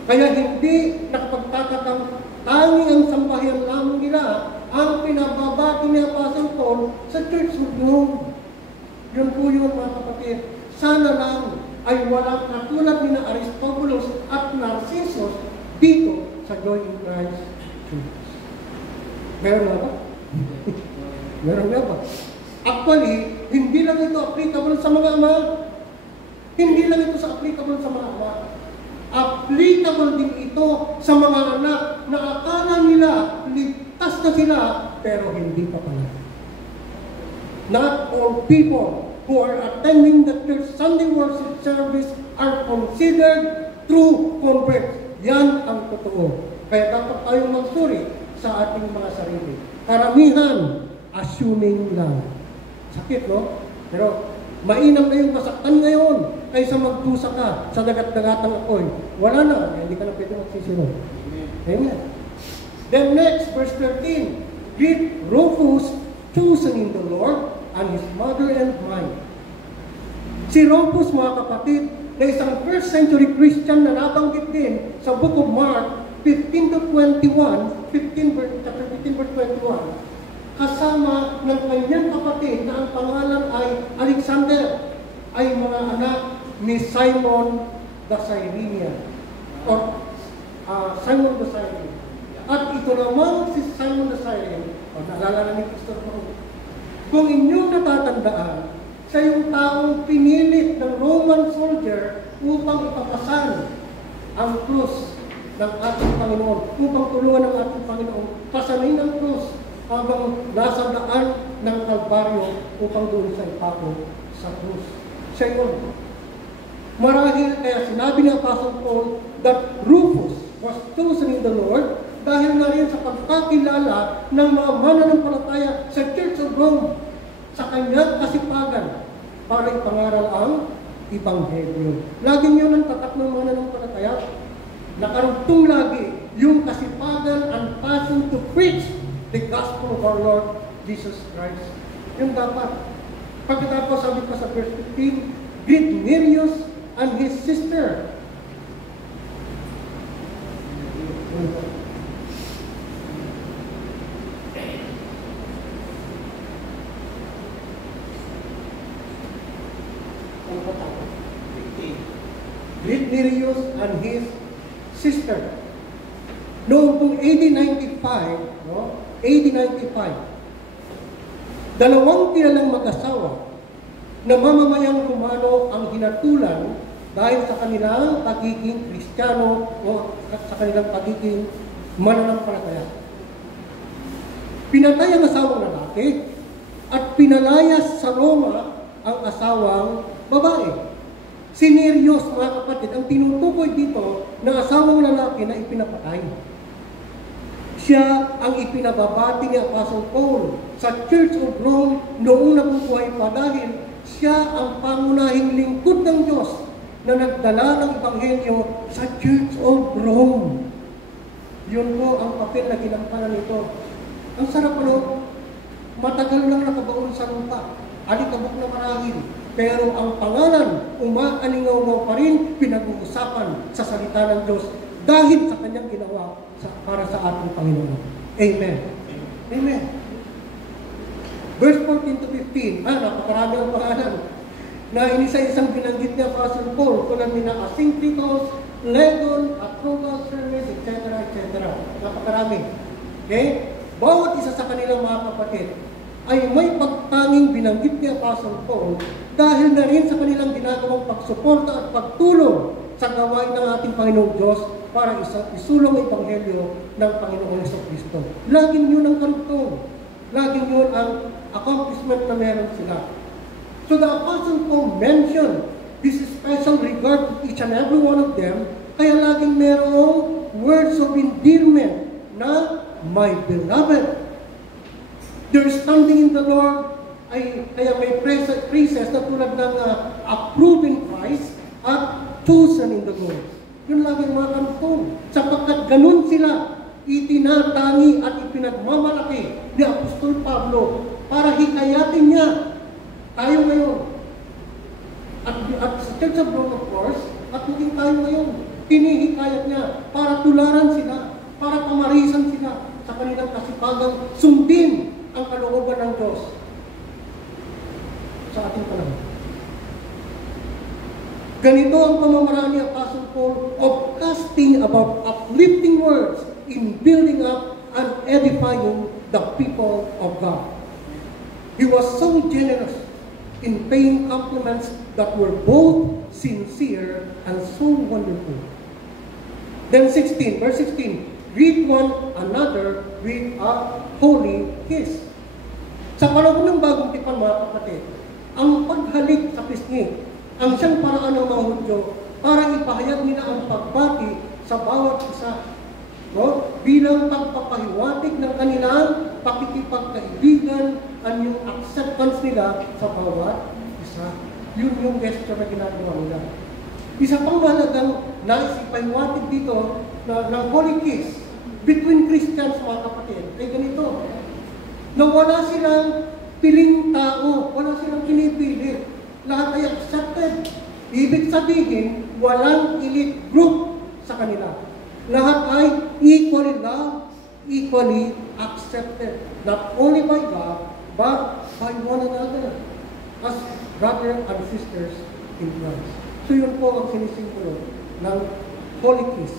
Kaya hindi nakapagtatakang tangi ang sambahayan lamang nila ang pinababati ni Apostle Paul sa Church of Rome. Yun po yun mga kapatid. Sana lang ay walang katulad ni na Aristobulus at Narcissus dito sa Joy in Christ Jesus. Meron na ba? Meron na ba? Actually, hindi lang ito applicable sa mga ama. Hindi lang ito applicable sa mga ama. Applicable din ito sa mga anak na akala nila ligtas na sila, pero hindi pa pala. Not all people who are attending the church Sunday worship service are considered true converts. Yan ang totoo. Kaya dapat tayong magsuri sa ating mga sarili. Karamihan, assuming lang. Sakit, no? Pero mainam na yung masaktan ngayon kaysa magdusa ka sa dagat-dagatang apoy. Wala na. Hindi ka na pwede magsisiro. Amen. Then next, verse 13. Greet Rufus, chosen in the Lord, and his mother and mine. Si Rufus, mga kapatid, na isang first century Christian na nabanggit din sa Book of Mark 15 to 21, chapter 15 verse 21, kasama ng kanyang kapatid na ang pangalan ay Alexander, ay mga anak ni Simon the Cyrenian, or Simon the Cyrenian. At ito naman si Simon the Cyrenian, naalala na ni Pastor Paul, kung inyong natatandaan, siya yung taong pinilit ng Roman soldier upang ipapasal ang krus ng ating Panginoon, upang tulungan ng ating Panginoon pasanin ang krus habang nasa daan ng Kalbaryo upang doon sa ipako sa krus. Siya yun. Marahil kaya sinabi ni Apostle Paul that Rufus was chosen in the Lord dahil na rin sa pagkakilala ng mga mananampalataya sa Church of Rome sa kanyang kasipagan para ipangaral ang Ebanghelyo. Laging yun ang tatak ng mananampalataya. Nakarugtong lagi yung kasipagan and passion to preach the gospel of our Lord Jesus Christ. Yung dapat. Pagkatapos sabi pa sa verse 15, greet Nereus and his sister. Greet Nereus and his sister. Noong pong AD 95, AD 95, dalawang kilalang mag-asawa na mamamayang Romano ang hinatulan dahil sa kanilang pagiging Kristiyano o sa kanilang pagiging mananampalataya. Pinatay ang asawang lalaki at pinalayas sa Roma ang asawang babae. Si Nereus, mga kapatid, ang tinutukoy dito na asawang lalaki na ipinapatay. Siya ang ipinababati ni Apostle Paul sa Church of Rome noong nabubuhay pa dahil siya ang pangunahing lingkod ng Diyos na nagdala ng Ebanghelyo sa Church of Rome. Yun po ang papel na ginampanan nito. Ang sarap matagal lang nakabaon sa lupa. Alikabok na marahil. Pero ang pangalan, umaalingaw pa rin, pinag-uusapan sa salita ng Diyos dahil sa kanyang ginawa para sa ating Panginoon. Amen. Amen. Verse 14 to 15, napakarami ang pangalan. Na inisa-isang binanggit niya Apostle Paul, tulad ni na Asyncritos, Legon, Atropas, Hermes, etc. Napakarami. Okay? Bawat isa sa kanilang mga kapatid ay may pagtanging binanggit ni Apostle Paul dahil na rin sa kanilang ginagawang pagsuporta at pagtulong sa gawain ng ating Panginoong Diyos para isulong ang Ebanghelyo ng Panginoong Jesucristo. Laging yun ang karugtong. Laging yun ang accomplishment na meron sila. So the Apostle Paul mentioned this special regard to each and every one of them, kaya laging merong words of endearment na my beloved. Their standing in the Lord ay kaya may praises na tulad ng approved in Christ at chosen in the Lord. Yun laging mga kantong. Sapagkat ganun sila itinatangi at ipinagmamalaki ni Apostol Pablo para hikayatin niya tayo ngayon. At sa Church of Rome, of course, at maging tayo ngayon. Hinihikayat niya para tularan sila, para pamarisan sila sa kanilang kasipagang sundin ang kalooban ng Diyos sa ating panahon. Ganito ang pamamaraan ni Apostle Paul of casting about uplifting words in building up and edifying the people of God. He was so generous in paying compliments that were both sincere and so wonderful. Then verse 16, greet one another with a holy kiss. Sa panahon ng bagong tipan, mga kapatid, ang paghalik sa pisngi, ang siyang paraan ng mga Hudyo para ipahayag nila ang pagbati sa bawat isa. No? Bilang pagpapahiwatig ng kanilang pakikipagkaibigan at yung acceptance nila sa bawat isa. Yun yung gesture na ginagawa nila. Isa pang mahalagang nais ipahiwatig dito ng holy kiss between Christians, mga kapatid, ay ganito. Na wala silang piling tao, wala silang pinipili. Lahat ay accepted. Ibig sabihin, walang elite group sa kanila. Lahat ay equally loved, equally accepted. Not only by God, but by one another. As brothers and sisters in Christ. So yun po ang sinisimbolo ng holy kiss.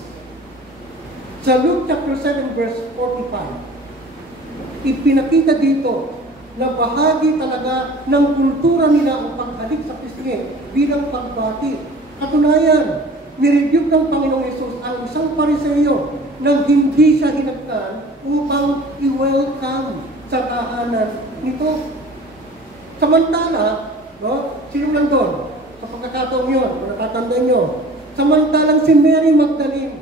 Sa Luke chapter 7 verse 45, ipinakita dito na bahagi talaga ng kultura nila ang paghalik sa pisngi bilang pagbati. Katunayan, nirebuke ng Panginoong Yesus ang isang Pariseo nang hindi siya hinagkan upang i-welcome sa tahanan nito. Samantala, no, sino lang doon? Sa pagkakataong yun, kung natatandaan nyo, samantalang si Mary Magdalene,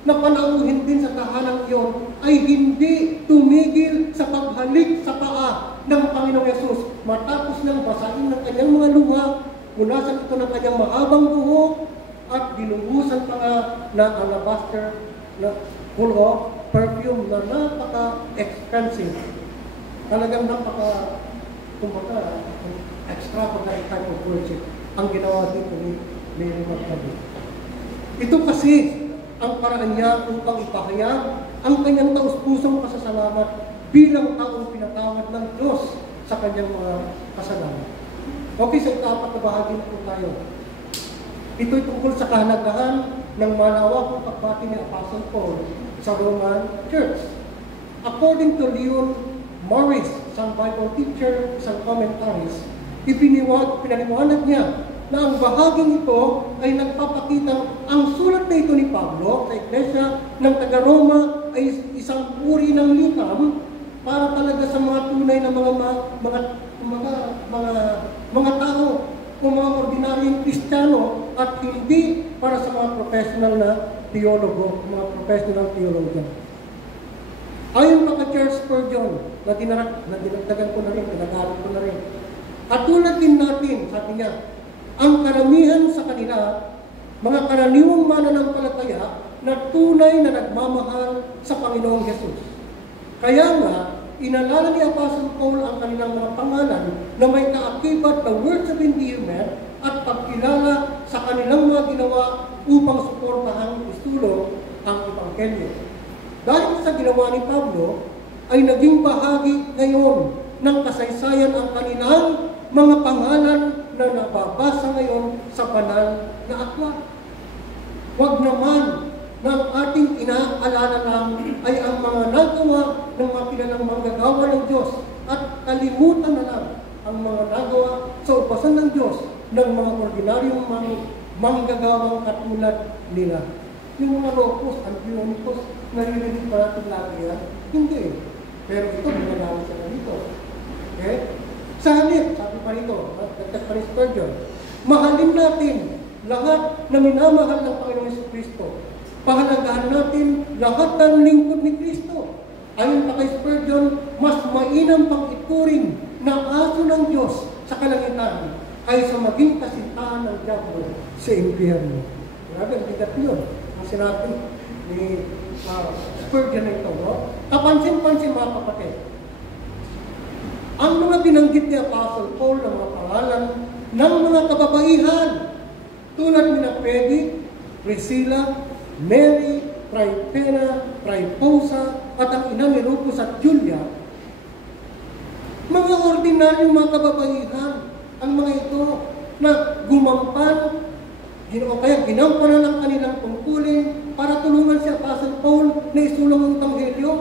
na panauhin din sa tahanang iyon, ay hindi tumigil sa paghalik sa paa ng Panginoong Yesus matapos nang basahin ng kanyang mga luha, punasan ito ng kanyang mahabang buhok, at dinubusan pa nga na alabaster na full of perfume na napaka-expensive. Talagang extravagant type of worship ang ginawa dito ni Mary Magdalene. Ito kasi ang paraan niya upang ipahayag ang kanyang taus-pusong pasasalamat bilang taong pinatawad ng Diyos sa kanyang mga kasalanan. Okay, sa ikapat na bahagi na po tayo. Ito'y tungkol sa kahalagahan ng malawakang pagbati ni Apostle Paul sa Roman Church. According to Leon Morris, isang Bible teacher, isang commentaries, pinaliwanag niya na ang bahaging ito ay nagpapakitang ang sulat na ito ni Pablo sa iglesia ng taga-Roma ay isang uri ng liham para talaga sa mga tunay na mga tao o mga ordinaryong Kristiyano at hindi para sa mga professional na teologo, mga professional theologian. Ayon pa kay Charles Spurgeon, na dinagdagan ko na rin, pinagalan ko na rin. At tulad din natin, sabi niya, ang karamihan sa kanila, mga karaniwang mananampalataya na tunay na nagmamahal sa Panginoong Hesus. Kaya nga, inalala ni Apostle Paul ang kanilang mga pangalan na may kaakibat na words of endearment at pagkilala sa kanilang mga ginawa upang suportahan isulong ang Ebanghelyo. Dahil sa ginawa ni Pablo, ay naging bahagi ngayon ng kasaysayan ang kanilang mga pangalan na nababasa ngayon sa banal na aklat. Huwag naman na ang ating inaalala lang ay ang mga nagawa ng mga kilalang manggagawa ng Diyos at kalimutan na lang ang mga nagawa sa upasan ng Diyos ng mga ordinaryong manggagawang katulad nila. Yung mga Locos, Antionicos, naririnig pa natin lagi yan? Hindi. Pero ito, ginagawa sila dito. Okay? Sa halip, sabi pa rito, nagtag pa rin Spurgeon, mahalin natin lahat na minamahal ng Panginoong Jesucristo. Pahalagahan natin lahat ng lingkod ni Kristo. Ayon pa kay Spurgeon, mas mainam pang ituring na aso ng Diyos sa kalangitan kaysa maging kasintahan ng diablo sa impyerno. Grabe, ang bigat yun. Ang sinabi ni Spurgeon na ito, no? Kapansin-pansin mga kapatid. Ang mga binanggit ni Apostle Paul ng mga pangalan ng mga kababaihan tulad ni Peggy, Priscilla, Mary, Tryphena, Tryphosa, at ang ina ni Rufus at Julia, mga ordinaryong mga kababaihan, ang mga ito na gumampan kaya ginampanan ng kanilang tungkulin para tulungan si Apostle Paul na isulong ang Ebanghelyo.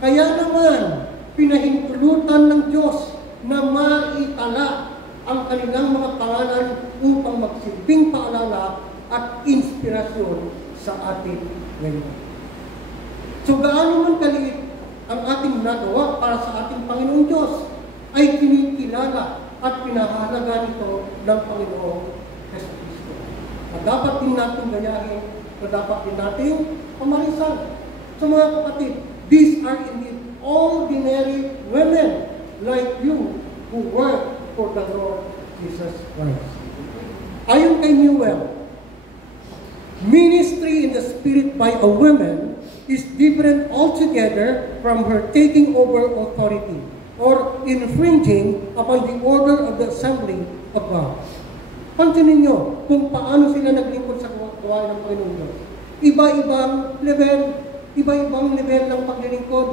Kaya naman, pinahintulutan ng Diyos na maitala ang kanilang mga pangalan upang magsilbing paalala at inspirasyon sa atin ngayon. So gaano man kaliit ang ating nagawa para sa ating Panginoong Diyos, ay kinikilala at pinahalaga nito ng Panginoong Jesucristo. At dapat din natin gayahin, at dapat din natin pamarisan. So mga kapatid, these are indeed ordinary women like you who work for the Lord Jesus Christ. Ayon kay Newell, ministry in the Spirit by a woman is different altogether from her taking over authority or infringing upon the order of the assembly of God. Pansinin nyo kung paano sila naglingkod sa gawain ng Panginoon Diyos. Iba-ibang level ng paglilingkod.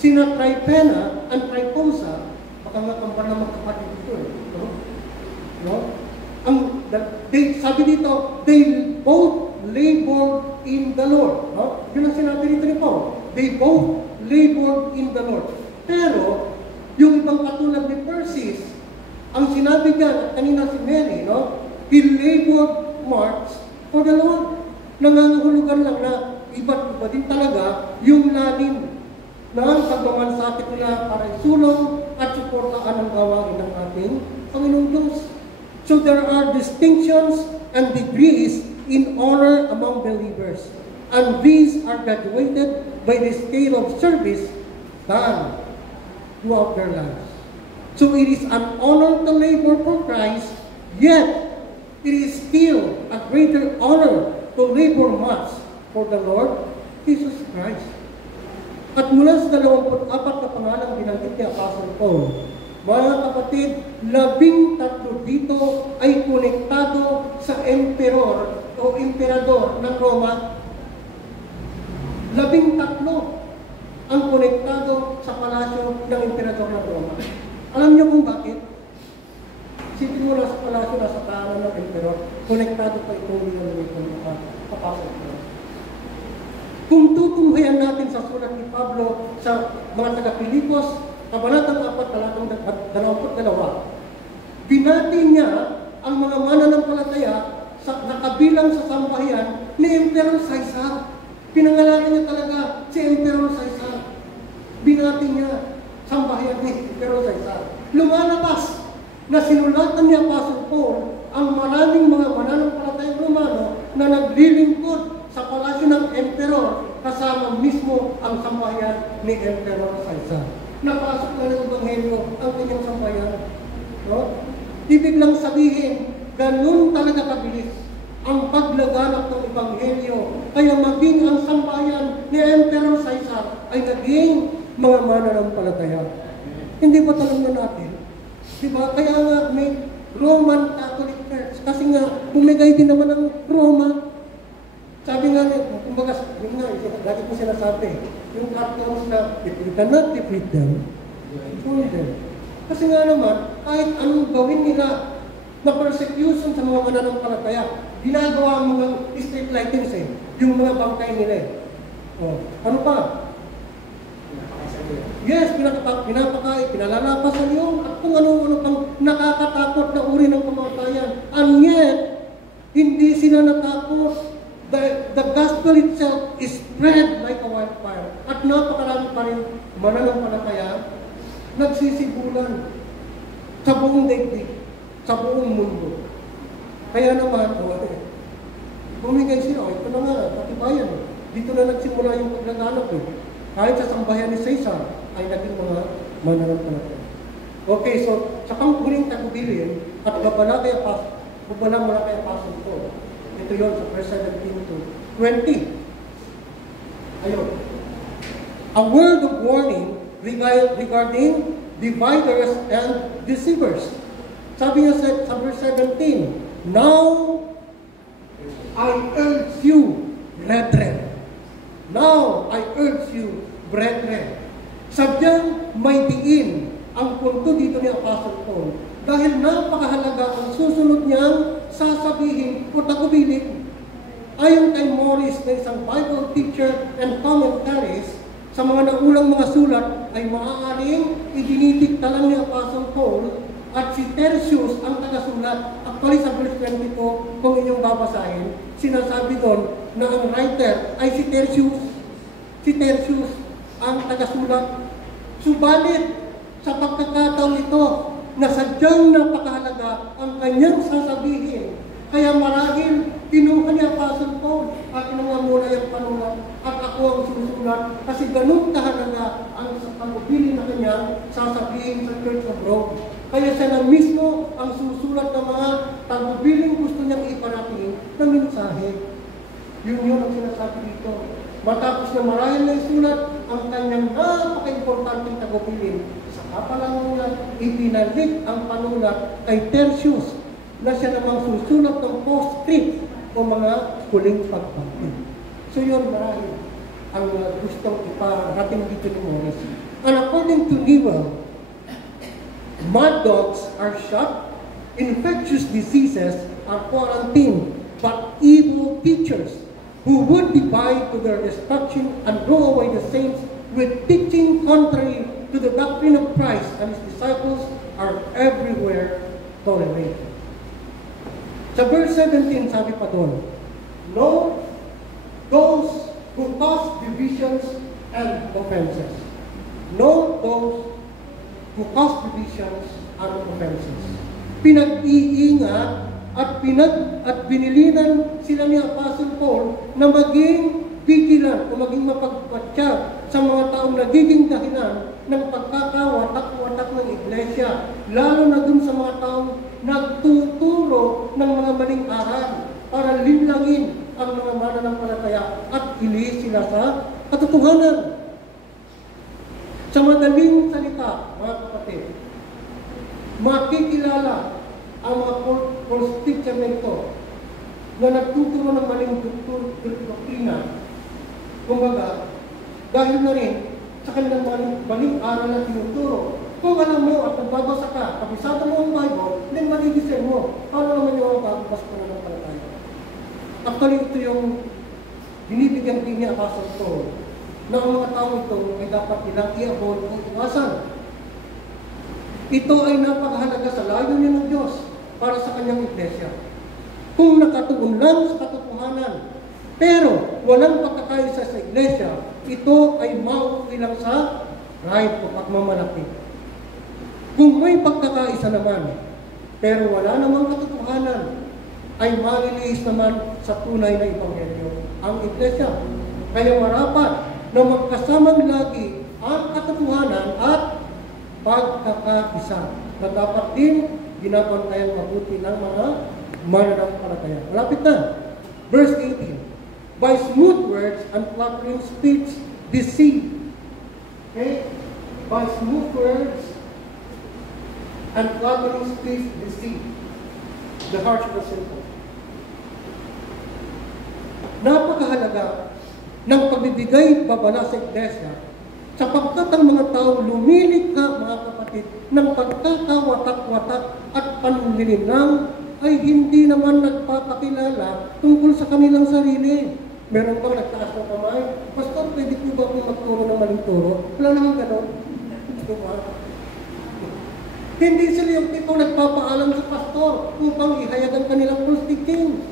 Sina Tripena and Triposa, baka makampan na magkapatid ito. No? Sabi dito, they both labored in the Lord. No? Yun ang sinabi dito ni Paul. They both labored in the Lord. Pero, yung ibang katulad ni Persis, ang sinabi niya, kanina si Mary, no? He labored much for the Lord. Nangangahulugan lang na iba't iba din talaga yung lalim ng pagmamansakit nila para isulong at suportaan ang gawain ng ating Panginoong Diyos. So there are distinctions and degrees in honor among believers. And these are graduated by the scale of service done throughout their lives. So it is an honor to labor for Christ, yet it is still a greater honor to labor much for the Lord Jesus Christ. At mula sa 24 na pangalang binanggit ni Apostle Paul, mga kapatid, 13 dito ay konektado sa emperor o emperador ng Roma. 13 ang konektado sa palasyo ng emperador ng Roma. Alam niyo kung bakit? Isipin mo na sa palasyo, nasa tahanan ng emperor, konektado pa itong ng Apostle Paul. Kung tutunghayan natin sa sulat ni Pablo sa mga taga-Pilipos, Kabanatang 4, talatang 22, binati niya ang mga mananampalataya sa nakabilang sa sambahayan ni Emperor Caesar. Pinangalanan niya talaga si Emperor Caesar. Binati niya sambahayan ni Emperor Caesar. Lumalabas na sinulatan ni Apostle Paul ang maraming mga mananampalatayang Romano na naglilingkod sa palasyo ng Emperor kasama mismo ang sambahayan ni Emperor Caesar. Napasok na ng Ebanghelyo ang kanyang sambahayan. No? Ibig lang sabihin, ganun talaga kabilis ang paglaganap ng Ebanghelyo. Kaya maging ang sambahayan ni Emperor Caesar ay naging mga mananampalataya. Hindi ba talaga natin? Diba? Kaya nga may Roman Catholic Church. Kasi nga, bumigay din naman ang Roma. Sabi nga, kumbaga, yun nga, dati ko sinasabi, yung cartoons na, if you cannot defeat them, fool them. Kasi nga naman, kahit anong gawin nila na persecution sa mga mananampalataya, ginagawa mo ng street lightings yung mga bangkay nila ano pa? Yes, pinapakain, pinalalapas sa iyo, at kung ano-ano pang nakakatakot na uri ng kamatayan. And yet, hindi sila natakot. The gospel itself is spread like a wildfire. At napakarami pa rin mananampalataya nagsisibulan sa buong daigdig, sa buong mundo. Kaya naman, bumigay sila, ito na nga, patibayan. Dito na nagsimula yung paglaganap. Kahit sa sambahayan ni Caesar, ay naging mga mananampalataya. Okay, so sa panghuling tagubilin, at babala mo na kay Apostle Paul. Ito yun sa verse 17 to 20. Ayun. A word of warning regarding dividers and deceivers. Sabi niya sa verse 17, now I urge you, brethren. Now I urge you, brethren. Sadyang may diin ang punto dito ni Apostle Paul dahil napakahalaga ang susunod niyang sasabihin o Ayon kay Morris na isang Bible teacher and commentaries, sa mga naulang mga sulat ay maaaring idinitikta lang ni Apostle Paul at si Tertius ang tagasulat. Actually sa verse 22, kung inyong babasahin, sinasabi doon na ang writer ay si Tertius. Si Tertius ang tagasulat. Subalit, sa pagkakataon ito, na sadyang napakahalaga ang kanyang sasabihin. Kaya marahil kinuha ni Apostle Paul at kinuha muna yung panulat at ako ang susulat kasi ganun kahalaga ang pagpili na kanyang sasabihin sa Church of Rome. Kaya siya na mismo ang susulat ng mga tagubiling gusto niyang iparating na mensahe. Yun ang sinasabi dito. Matapos na marahil na isulat ang kanyang napaka-importanteng tagubilin, saka pa lang niya ibinalik ang panulat kay Tertius na siya namang susulat ng postscript o mga huling pagpapit. So yun marahil ang gustong iparating dito ni Morris. And according to Newell, mad dogs are shot, infectious diseases are quarantined, but evil teachers who would divide to their destruction and draw away the saints with teaching contrary to the doctrine of Christ and His disciples are everywhere tolerated. Sa verse 17, sabi pa doon, no, those who cause divisions and offenses. No, those who cause divisions and offenses. Pinag-iingat at binilinan sila ni Apostle Paul na maging vigilant o maging mapagpatsyag sa mga taong nagiging dahilan ng pagkakawatak-watak ng iglesia, lalo na dun sa mga taong nagtuturo ng mga maling aral para linlangin ang mga mananampalataya at ili sila sa katotohanan. Sa madaling salita, mga kapatid, makikilala ang mga false teacher na ito na nagtuturo ng maling doktrina. Kumbaga, dahil na rin sa kanilang maling aral na tinuturo. Kung alam mo at nagbabasa ka, kabisado mo ang Bible, then maligisay mo. Paano naman yung magbabasa ko na ng palataya? Actually, ito yung binibigyan din niya Apostle Paul na ang mga tao ito ay dapat nilang i-avoid o iwasan. Ito ay napakahalaga sa layunin ng Diyos para sa kanyang iglesia. Kung nakatuon lang sa katotohanan, pero walang pagkakaisa sa iglesia, ito ay mauwi lang sa pride o pagmamalaki. Kung may pagkakaisa naman, pero wala namang katotohanan, ay maliliis naman sa tunay na ebanghelyo ang iglesia. Kaya marapat na magkasamang lagi ang katotohanan at pagkakaisa na dapat din ginabantayan mabuti ng mga mananampalataya. Malapit na. Verse 18. By smooth words and flattering speech, deceive. Okay? By smooth words and flattering speech, deceive the hearts of the simple. Napakahalaga ng pagbibigay babala sa iglesia sapagkat ang mga tao lumilikha, mga kapatid, ng pagkakawatak-watak at panlilinlang ay hindi naman nagpapakilala tungkol sa kanilang sarili. Meron bang nagtaas ng kamay? Pastor, pwede po ba kung magturo ng maling turo? Wala naman gano'n. Hindi sila yung tipo nagpapaalam sa pastor upang ihayag ang kanilang false teachings.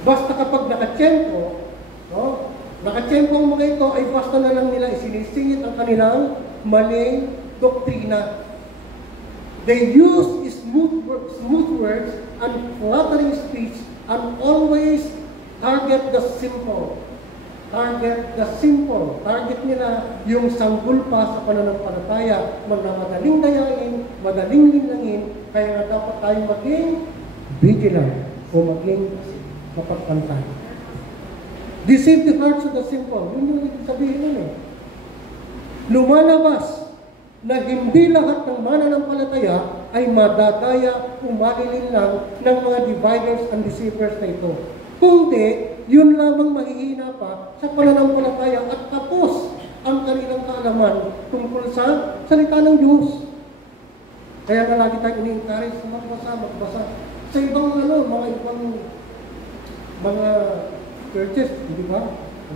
Basta kapag nakatsyempo, no? Nakatsyempo ang mga ito ay basta na lang nila isinisingit ang kanilang maling doktrina. They use smooth words and flattering speech and always target the simple. Target the simple. Target nila yung sanggol pa sa pananampalataya, madaling dayain, madaling linlangin, kaya nga dapat tayong maging vigilant o maging mapagpantay. Deceive the hearts of the simple. Yun yung sabihin nun eh. Lumalabas na hindi lahat ng mananampalataya ay madadaya o malilinlang ng mga dividers and deceivers na ito. Kundi, yun lamang mahihina pa sa pananampalataya at tapos ang kanilang kaalaman tungkol sa salita ng Diyos. Kaya nga lagi tayong ini-encourage na magbasa. Sa ibang mga ibang mga churches, di ba?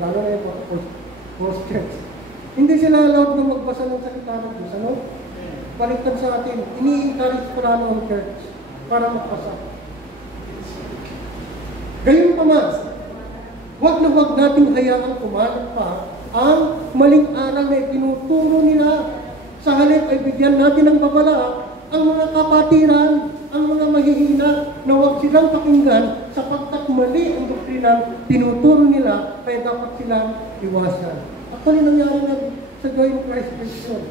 Lalo na yung mga post church. Hindi sila allowed na magbasa ng salita ng Diyos. Baliktad sa atin, ini-encourage ko lang ang church para magbasa. Gayun pa man, huwag na huwag nating hayaang kumalat pa ang maling aral na itinuturo nila. Sa halip ay bigyan natin ng babala ang mga kapatiran, ang mga mahihina na huwag silang pakinggan sapagkat mali ang doktrinang tinuturo nila kaya dapat silang iwasan. Actually, nangyari na sa Joint Christ Christian.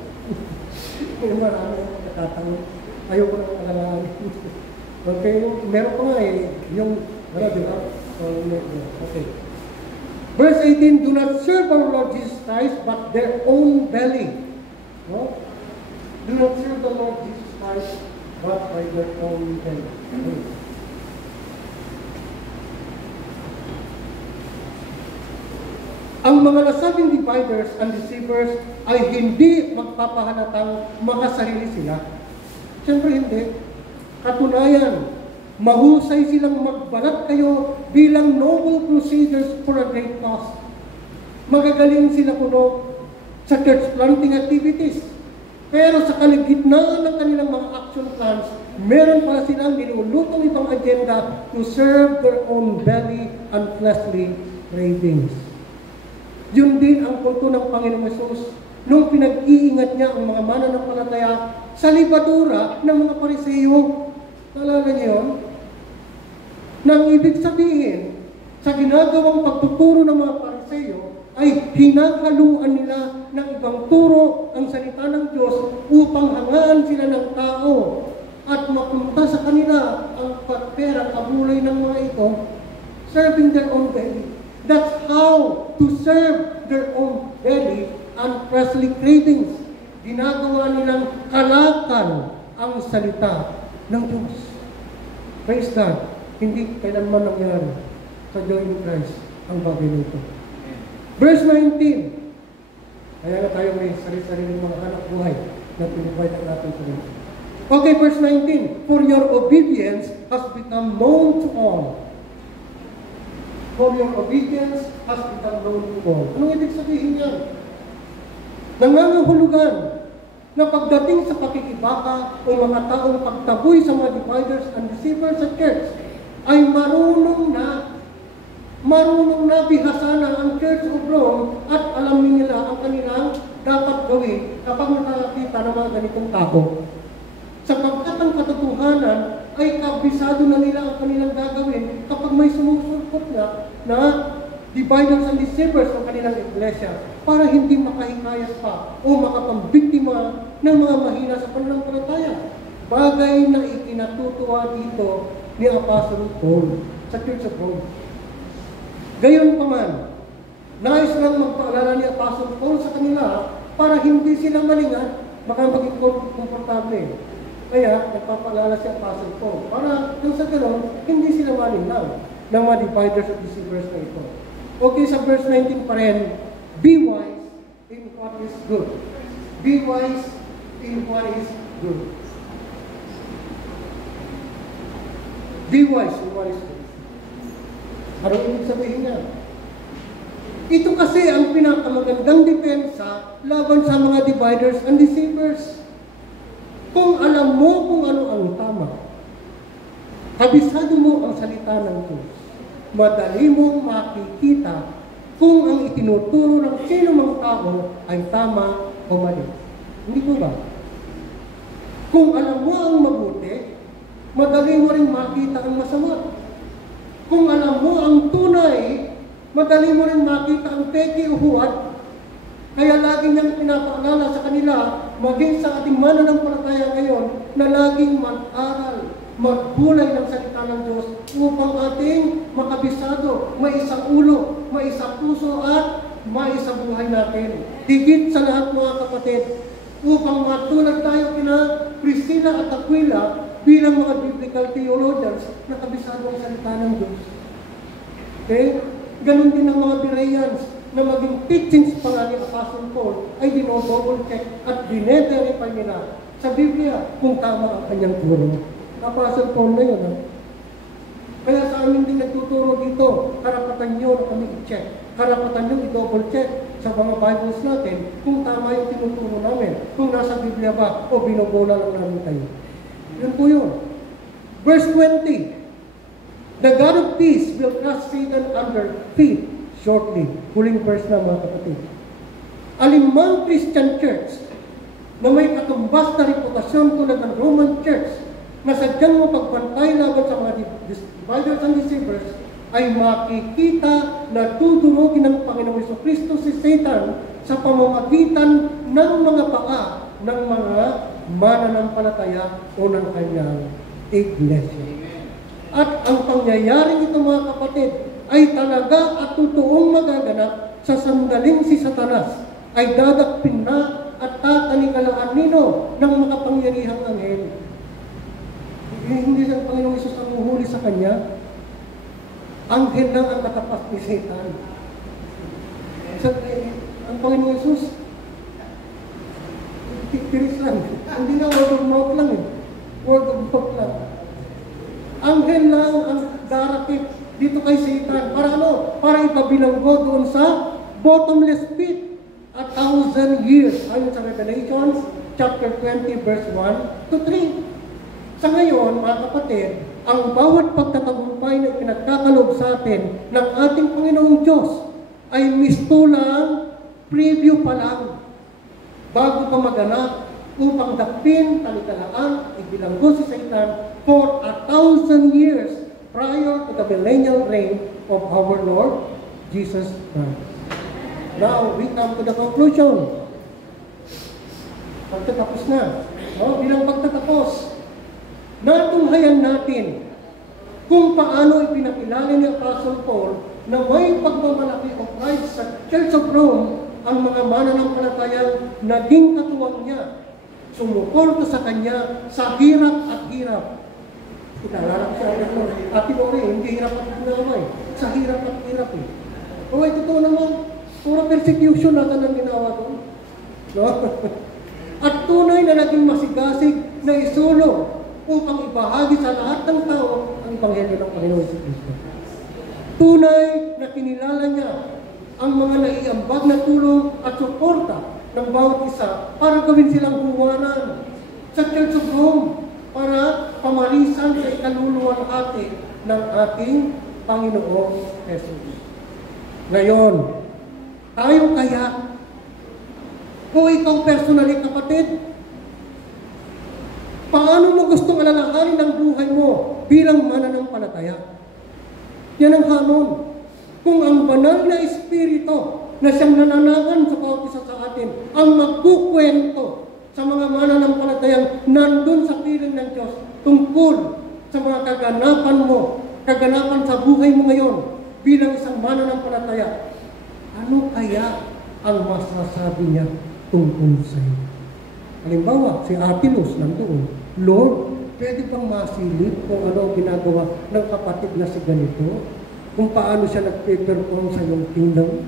May marami ang natatanong. Ayoko na alalahanin. Okay, meron pa nga yung di ba? Okay. Verse 18, do not serve our Lord Jesus Christ, but their own belly. No? Do not serve the Lord Jesus Christ, but by their own belly. Okay. Ang mga nasabing dividers and deceivers ay hindi magpapahalatang makasarili sila. Siyempre hindi. Katunayan, mahusay silang magbalat kayo bilang noble crusaders for a great cause. Magagaling sila kuno sa church planting activities. Pero sa kaligitnaan ng kanilang mga action plans, meron pala silang nilulutong ibang agenda to serve their own belly and fleshly cravings. Yun din ang punto ng Panginoong Hesus nung pinag-iingat niya ang mga mananampalataya sa libadura ng mga Pariseo. Naalala niyo yun? Nang ibig sabihin, sa ginagawang pagtuturo ng mga Pariseo, ay hinanghaluan nila ng ibang turo ang salita ng Diyos upang hangaan sila ng tao at mapunta sa kanila ang pagperang abulay ng mga ito, serving their own belly. That's how to serve their own belly and fleshly cravings. Ginagawa nilang kalakal ang salita ng Diyos. Praise God. Hindi kailanman nangyari sa Joy in Christ ang bagay nito. Verse 19. Kaya na tayo may sarili-sariling mga anak buhay na pinivide natin sa Diyos. Okay, verse 19. For your obedience has become known to all. For your obedience has become known to all. Anong ibig sabihin yan? Nangangahulugan na pagdating sa pakikibaka o mga taong pagtaboy sa mga dividers and deceivers sa church, ay marunong na bihasana ang Church of Rome at alamin nila ang kanilang dapat gawin kapag nakakita ng mga ganitong tao. Sapagkat ang katotohanan ay kabisado na nila ang kanilang gagawin kapag may sumusulpot na dividers and deceivers ng kanilang iglesia para hindi makahikayat pa o makapambiktima ng mga mahina sa pananampalataya. Bagay na ikinatutuwa dito ni Apostle Paul sa Church of Rome. Gayon pa man, nais lang magpaalala ni Apostle Paul sa kanila para hindi sila malingat, baka maging komportable. Kaya, nagpapaalala si Apostle Paul para kung sa gano'n, hindi sila malingat ng mga dividers at deceivers na ito. Okay, sa verse 19 pa rin, be wise in what is good. Be wise in what is good. Be wise in what is good. Ano ibig sabihin niya? Ito kasi ang pinakamagandang depensa laban sa mga dividers and deceivers. Kung alam mo kung ano ang tama, kabisado mo ang salita ng Diyos, madali mong makikita kung ang itinuturo ng sino mang tao ay tama o mali. Hindi ko ba? Kung alam mo ang mabuti, madali mo rin makita ang masama. Kung alam mo ang tunay, madali mo rin makita ang peke o huwad. Kaya lagi niyang pinapaalala sa kanila, maging sa ating mananampalataya ngayon, na laging mag-aral, magbulay ng salita ng Diyos upang ating makabisado, maisa ulo, maisa puso at maisa buhay natin. Higit sa lahat mga kapatid, upang matulad tayo kina Priscilla at Aquila bilang mga biblical theologians na kabisado ang salita ng Diyos. Okay? Ganon din ang mga Bereans na maging teachings pa nga ni Apostle Paul ay dinodouble check at dineverify nila sa Biblia kung tama ang kanyang turo. Apostle Paul na yun. Ha? Kaya sa amin din nagtuturo dito, karapatan nyo na kami i-check. Karapatan nyo i-double check sa mga Bibles natin kung tama yung tinuturo namin. Kung nasa Biblia ba o binobola lang namin kayo. Yun po yun. Verse 20. The God of peace will crush Satan under feet shortly. Huling verse na mga kapatid. Alimang Christian church na may katumbas na reputasyon tulad ng Roman Church na sadyang mapagbantay laban sa mga dividers and deceivers ay makikita na tudurugin ng Panginoong Jesucristo si Satan sa pamamagitan ng mga paa ng mga mananampalataya o ng kanyang iglesia. At ang pangyayaring ito mga kapatid ay talaga at totoong magaganap sa sandaling si Satanas ay dadakpin na at tatanikalaan nino ng makapangyarihang anghel. Hindi sa Panginoong Isus ang uhuli sa kanya. Anghel lang ang natapas ni Satan. Ang Panginoong Isus, tiris lang. Hindi na word of mouth lang eh. Word of mouth lang. Anghel lang ang darakip dito kay Satan. Para ano? Para ipabilanggo doon sa bottomless pit at 1,000 years. Ayon sa Revelation chapter 20 verse 1 to 3. Sa ngayon, mga kapatid, ang bawat pagtatagumpay na pinagkakalob sa atin ng ating Panginoong Diyos ay mistulang preview pa lang bago pa maganap upang dakpin, talikalaan, ibilanggo si Satan for 1,000 years prior to the millennial reign of our Lord Jesus Christ. Now, we come to the conclusion. Pagtatapos na. Bilang pagtatapos, natunghayan natin kung paano ipinakilala ni Apostle Paul na may pagmamalaki o Christ sa Church of Rome ang mga mananampalatayang naging katuwang niya. Sumuporto sa kanya sa hirap at hirap. Italala ko siya agad mo. Ate Lori, hindi hirap at ginaway. Sa hirap at hirap eh. O ay totoo naman, puro persecution natin ang ginawa doon. No? At tunay na naging masigasig na isulong upang ibahagi sa lahat ng tao ang Ebanghelyo ng Panginoon si Kristo. Tunay na kinilala niya ang mga naiambag na tulong at suporta ng bawat isa para gawin silang buwanan sa Church of Rome para pamarisan sa ikaluluwalhati ng ating Panginoong Jesus. Ngayon, tayo kaya, kung ikaw personally kapatid, paano mo gustong alalahanin ang buhay mo bilang mananampalataya? Yan ang hamon. Kung ang banal na espiritu na siyang nananagan sa bawat isa sa atin ang magkukwento sa mga mananampalatayang nandun sa piling ng Diyos tungkol sa mga kaganapan mo, kaganapan sa buhay mo ngayon bilang isang mananampalataya, ano kaya ang masasabi niya tungkol sa iyo? Halimbawa, si Apilos nandoon, Lord, pwede bang masilip kung ano ang ginagawa ng kapatid na si ganito? Kung paano siya nag-perform sa iyong kingdom?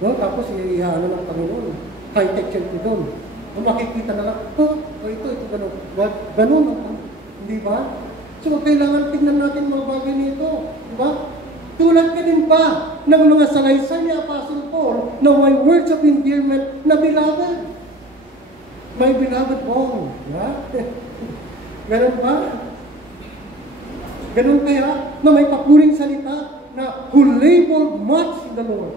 No? Tapos iyaano ng Panginoon. High-tech siya ito doon. Kung makikita na lang, ito, ganun. Ganun, hindi ba? So, kailangan tingnan natin mga bagay nito. Di ba? Tulad ka din ba ng mga salaysay ni Apostle Paul na may words of endearment na beloved? My beloved Paul. Diba? Ganun ba? Ganun kaya na may papuring salita na who labored much in the Lord.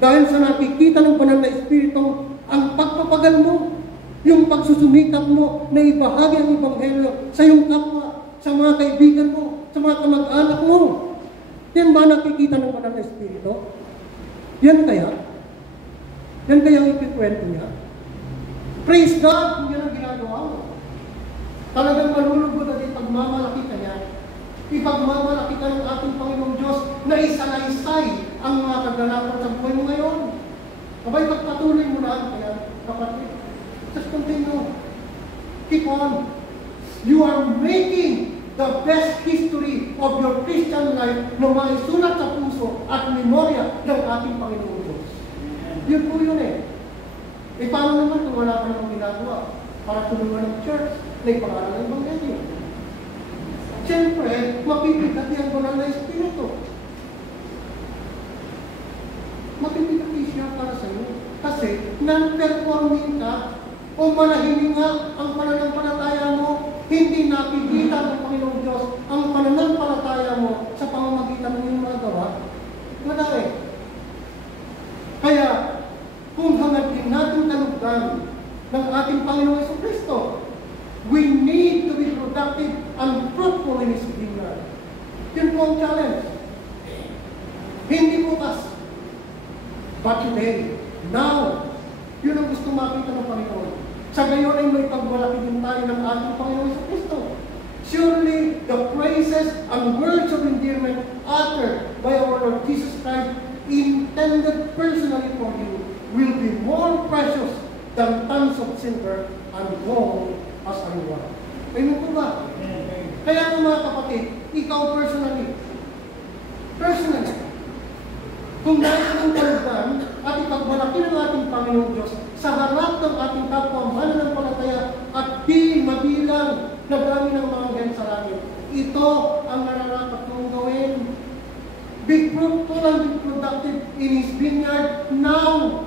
Dahil sa nakikita ng banal na Espiritu, ang pagpapagal mo, yung pagsusumikap mo na ibahagi ang Ebanghelyo sa iyong kapwa, sa mga kaibigan mo, sa mga kamag-anak mo. Yan ba nakikita ng banal na Espiritu? Yan kaya? Yan kaya ang ipikwento niya? Praise God kung yan ang ginagawa mo. Talagang malulugod at ipagmamalaki ka niya. Ipagmamalaki ka ng ating Panginoong Diyos na isalaysay ang mga kaganapan sa buhay mo ngayon. Abay, pagpatuloy mo na kaya, kapatid. Just continue. Keep on. You are making the best history of your Christian life na maisulat sa puso at memorya ng ating Panginoon. Yun po yun eh. Eh paano naman kung wala ka namang ginagawa para tulungan ng church na ipangaral ng Ebanghelyo? Siyempre, mapipigat yung banal na Espiritu. Mapipigat siya para sa iyo. Kasi non-performing ka o manahimik nga ang pananampalataya mo, hindi nakikita ng Panginoong Diyos ang pananampalataya mo sa pamamagitan ng iyong mga gawa. Wala eh. Kaya, kung hangad din natin talugdan ng ating Panginoong Jesucristo, we need to be productive and fruitful in His vineyard. Yun po ang challenge. Hindi bukas, but today, now, yun ang gusto makita ng Panginoon. Sa gayon ay may pagmalaki din tayo ng ating Panginoong Jesucristo. Surely, the praises and words of endearment uttered by our Lord Jesus Christ, intended personally for you, will be more precious than tons of silver and gold as a reward. Ayun po ba? Kaya nga mga kapatid, ikaw personally, kung nais mong talugdan at ipagmalaki ng ating Panginoong Diyos sa harap ng ating kapwa mananampalataya at di mabilang na dami ng mga anghel sa langit, ito ang nararapat mong gawin. Be fruitful and be productive in His vineyard now.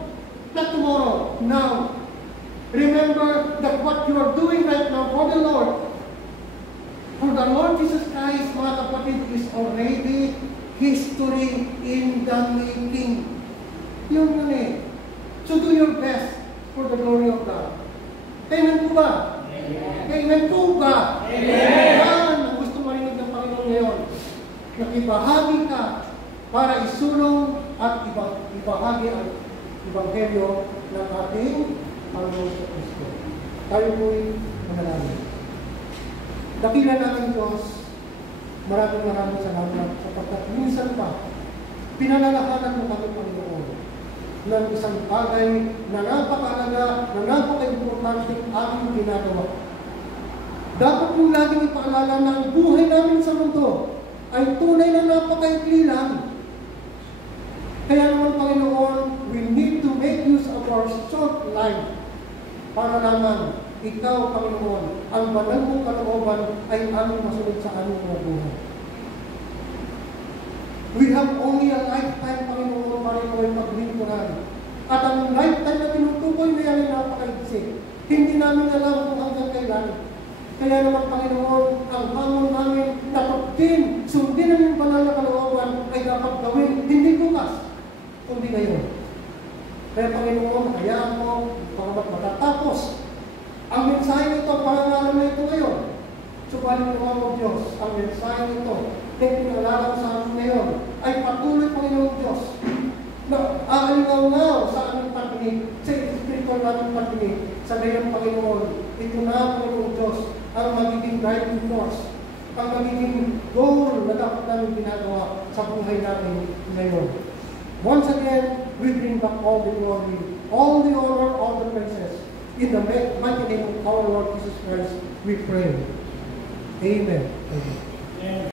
Not tomorrow, now. Remember that what you are doing right now for the Lord Jesus Christ, mga kapatid, is already history in the making. Yun yun eh. So do your best for the glory of God. Amen po ba? Amen po ba? Amen! Yan ang gusto marinig ng Panginoon ngayon. Nakibahagi ka para isulong at ibahagi ang Ebanghelyo ng ating Panginoon sa Kristo. Tayo po'y manalangin. Dakila namin Diyos, maraming salamat sapagkat minsan pa, pinalalahanan mo kami Panginoon ng isang bagay na napakahalaga, na napaka-importante aming ginagawa. Dapat mong laging ipaalala na ang buhay namin sa mundo ay tunay na napaka-ikli lang. Kaya naman Panginoon, we need to make use of our short life para lamang ikaw, Panginoon, ang banal mong kalooban ay aming masunod sa aming mga buhay. We have only a lifetime, Panginoon, para ikaw ay paglingkuran. At ang lifetime na tinutukoy na yan ay napakaigsi. Hindi namin alam kung hanggang kailan. Kaya naman, Panginoon, ang hamon namin na pagtin, sundin ang iyong banal na kalooban ay dapat gawin, hindi bukas, kundi ngayon. Kaya, Panginoon, hayaan mo, pagamat matatapos ang mensahe nito, parangalan na ito ngayon. Subalit naman mo Diyos, ang mensahe nito, na pinalala sa amin ngayon, ay patuloy, Panginoon Diyos, na aalingaw-ngaw sa aming pagdinig, sa espiritual nating pagdinig, sa ngayon, Panginoon. Ito na, Panginoon Diyos, ang magiging driving force, ang magiging goal na dapat namin ginagawa sa buhay namin ngayon. Once again, we bring back all the glory, all the honor, all the praises. In the mighty name of our Lord Jesus Christ, we pray. Amen. Amen.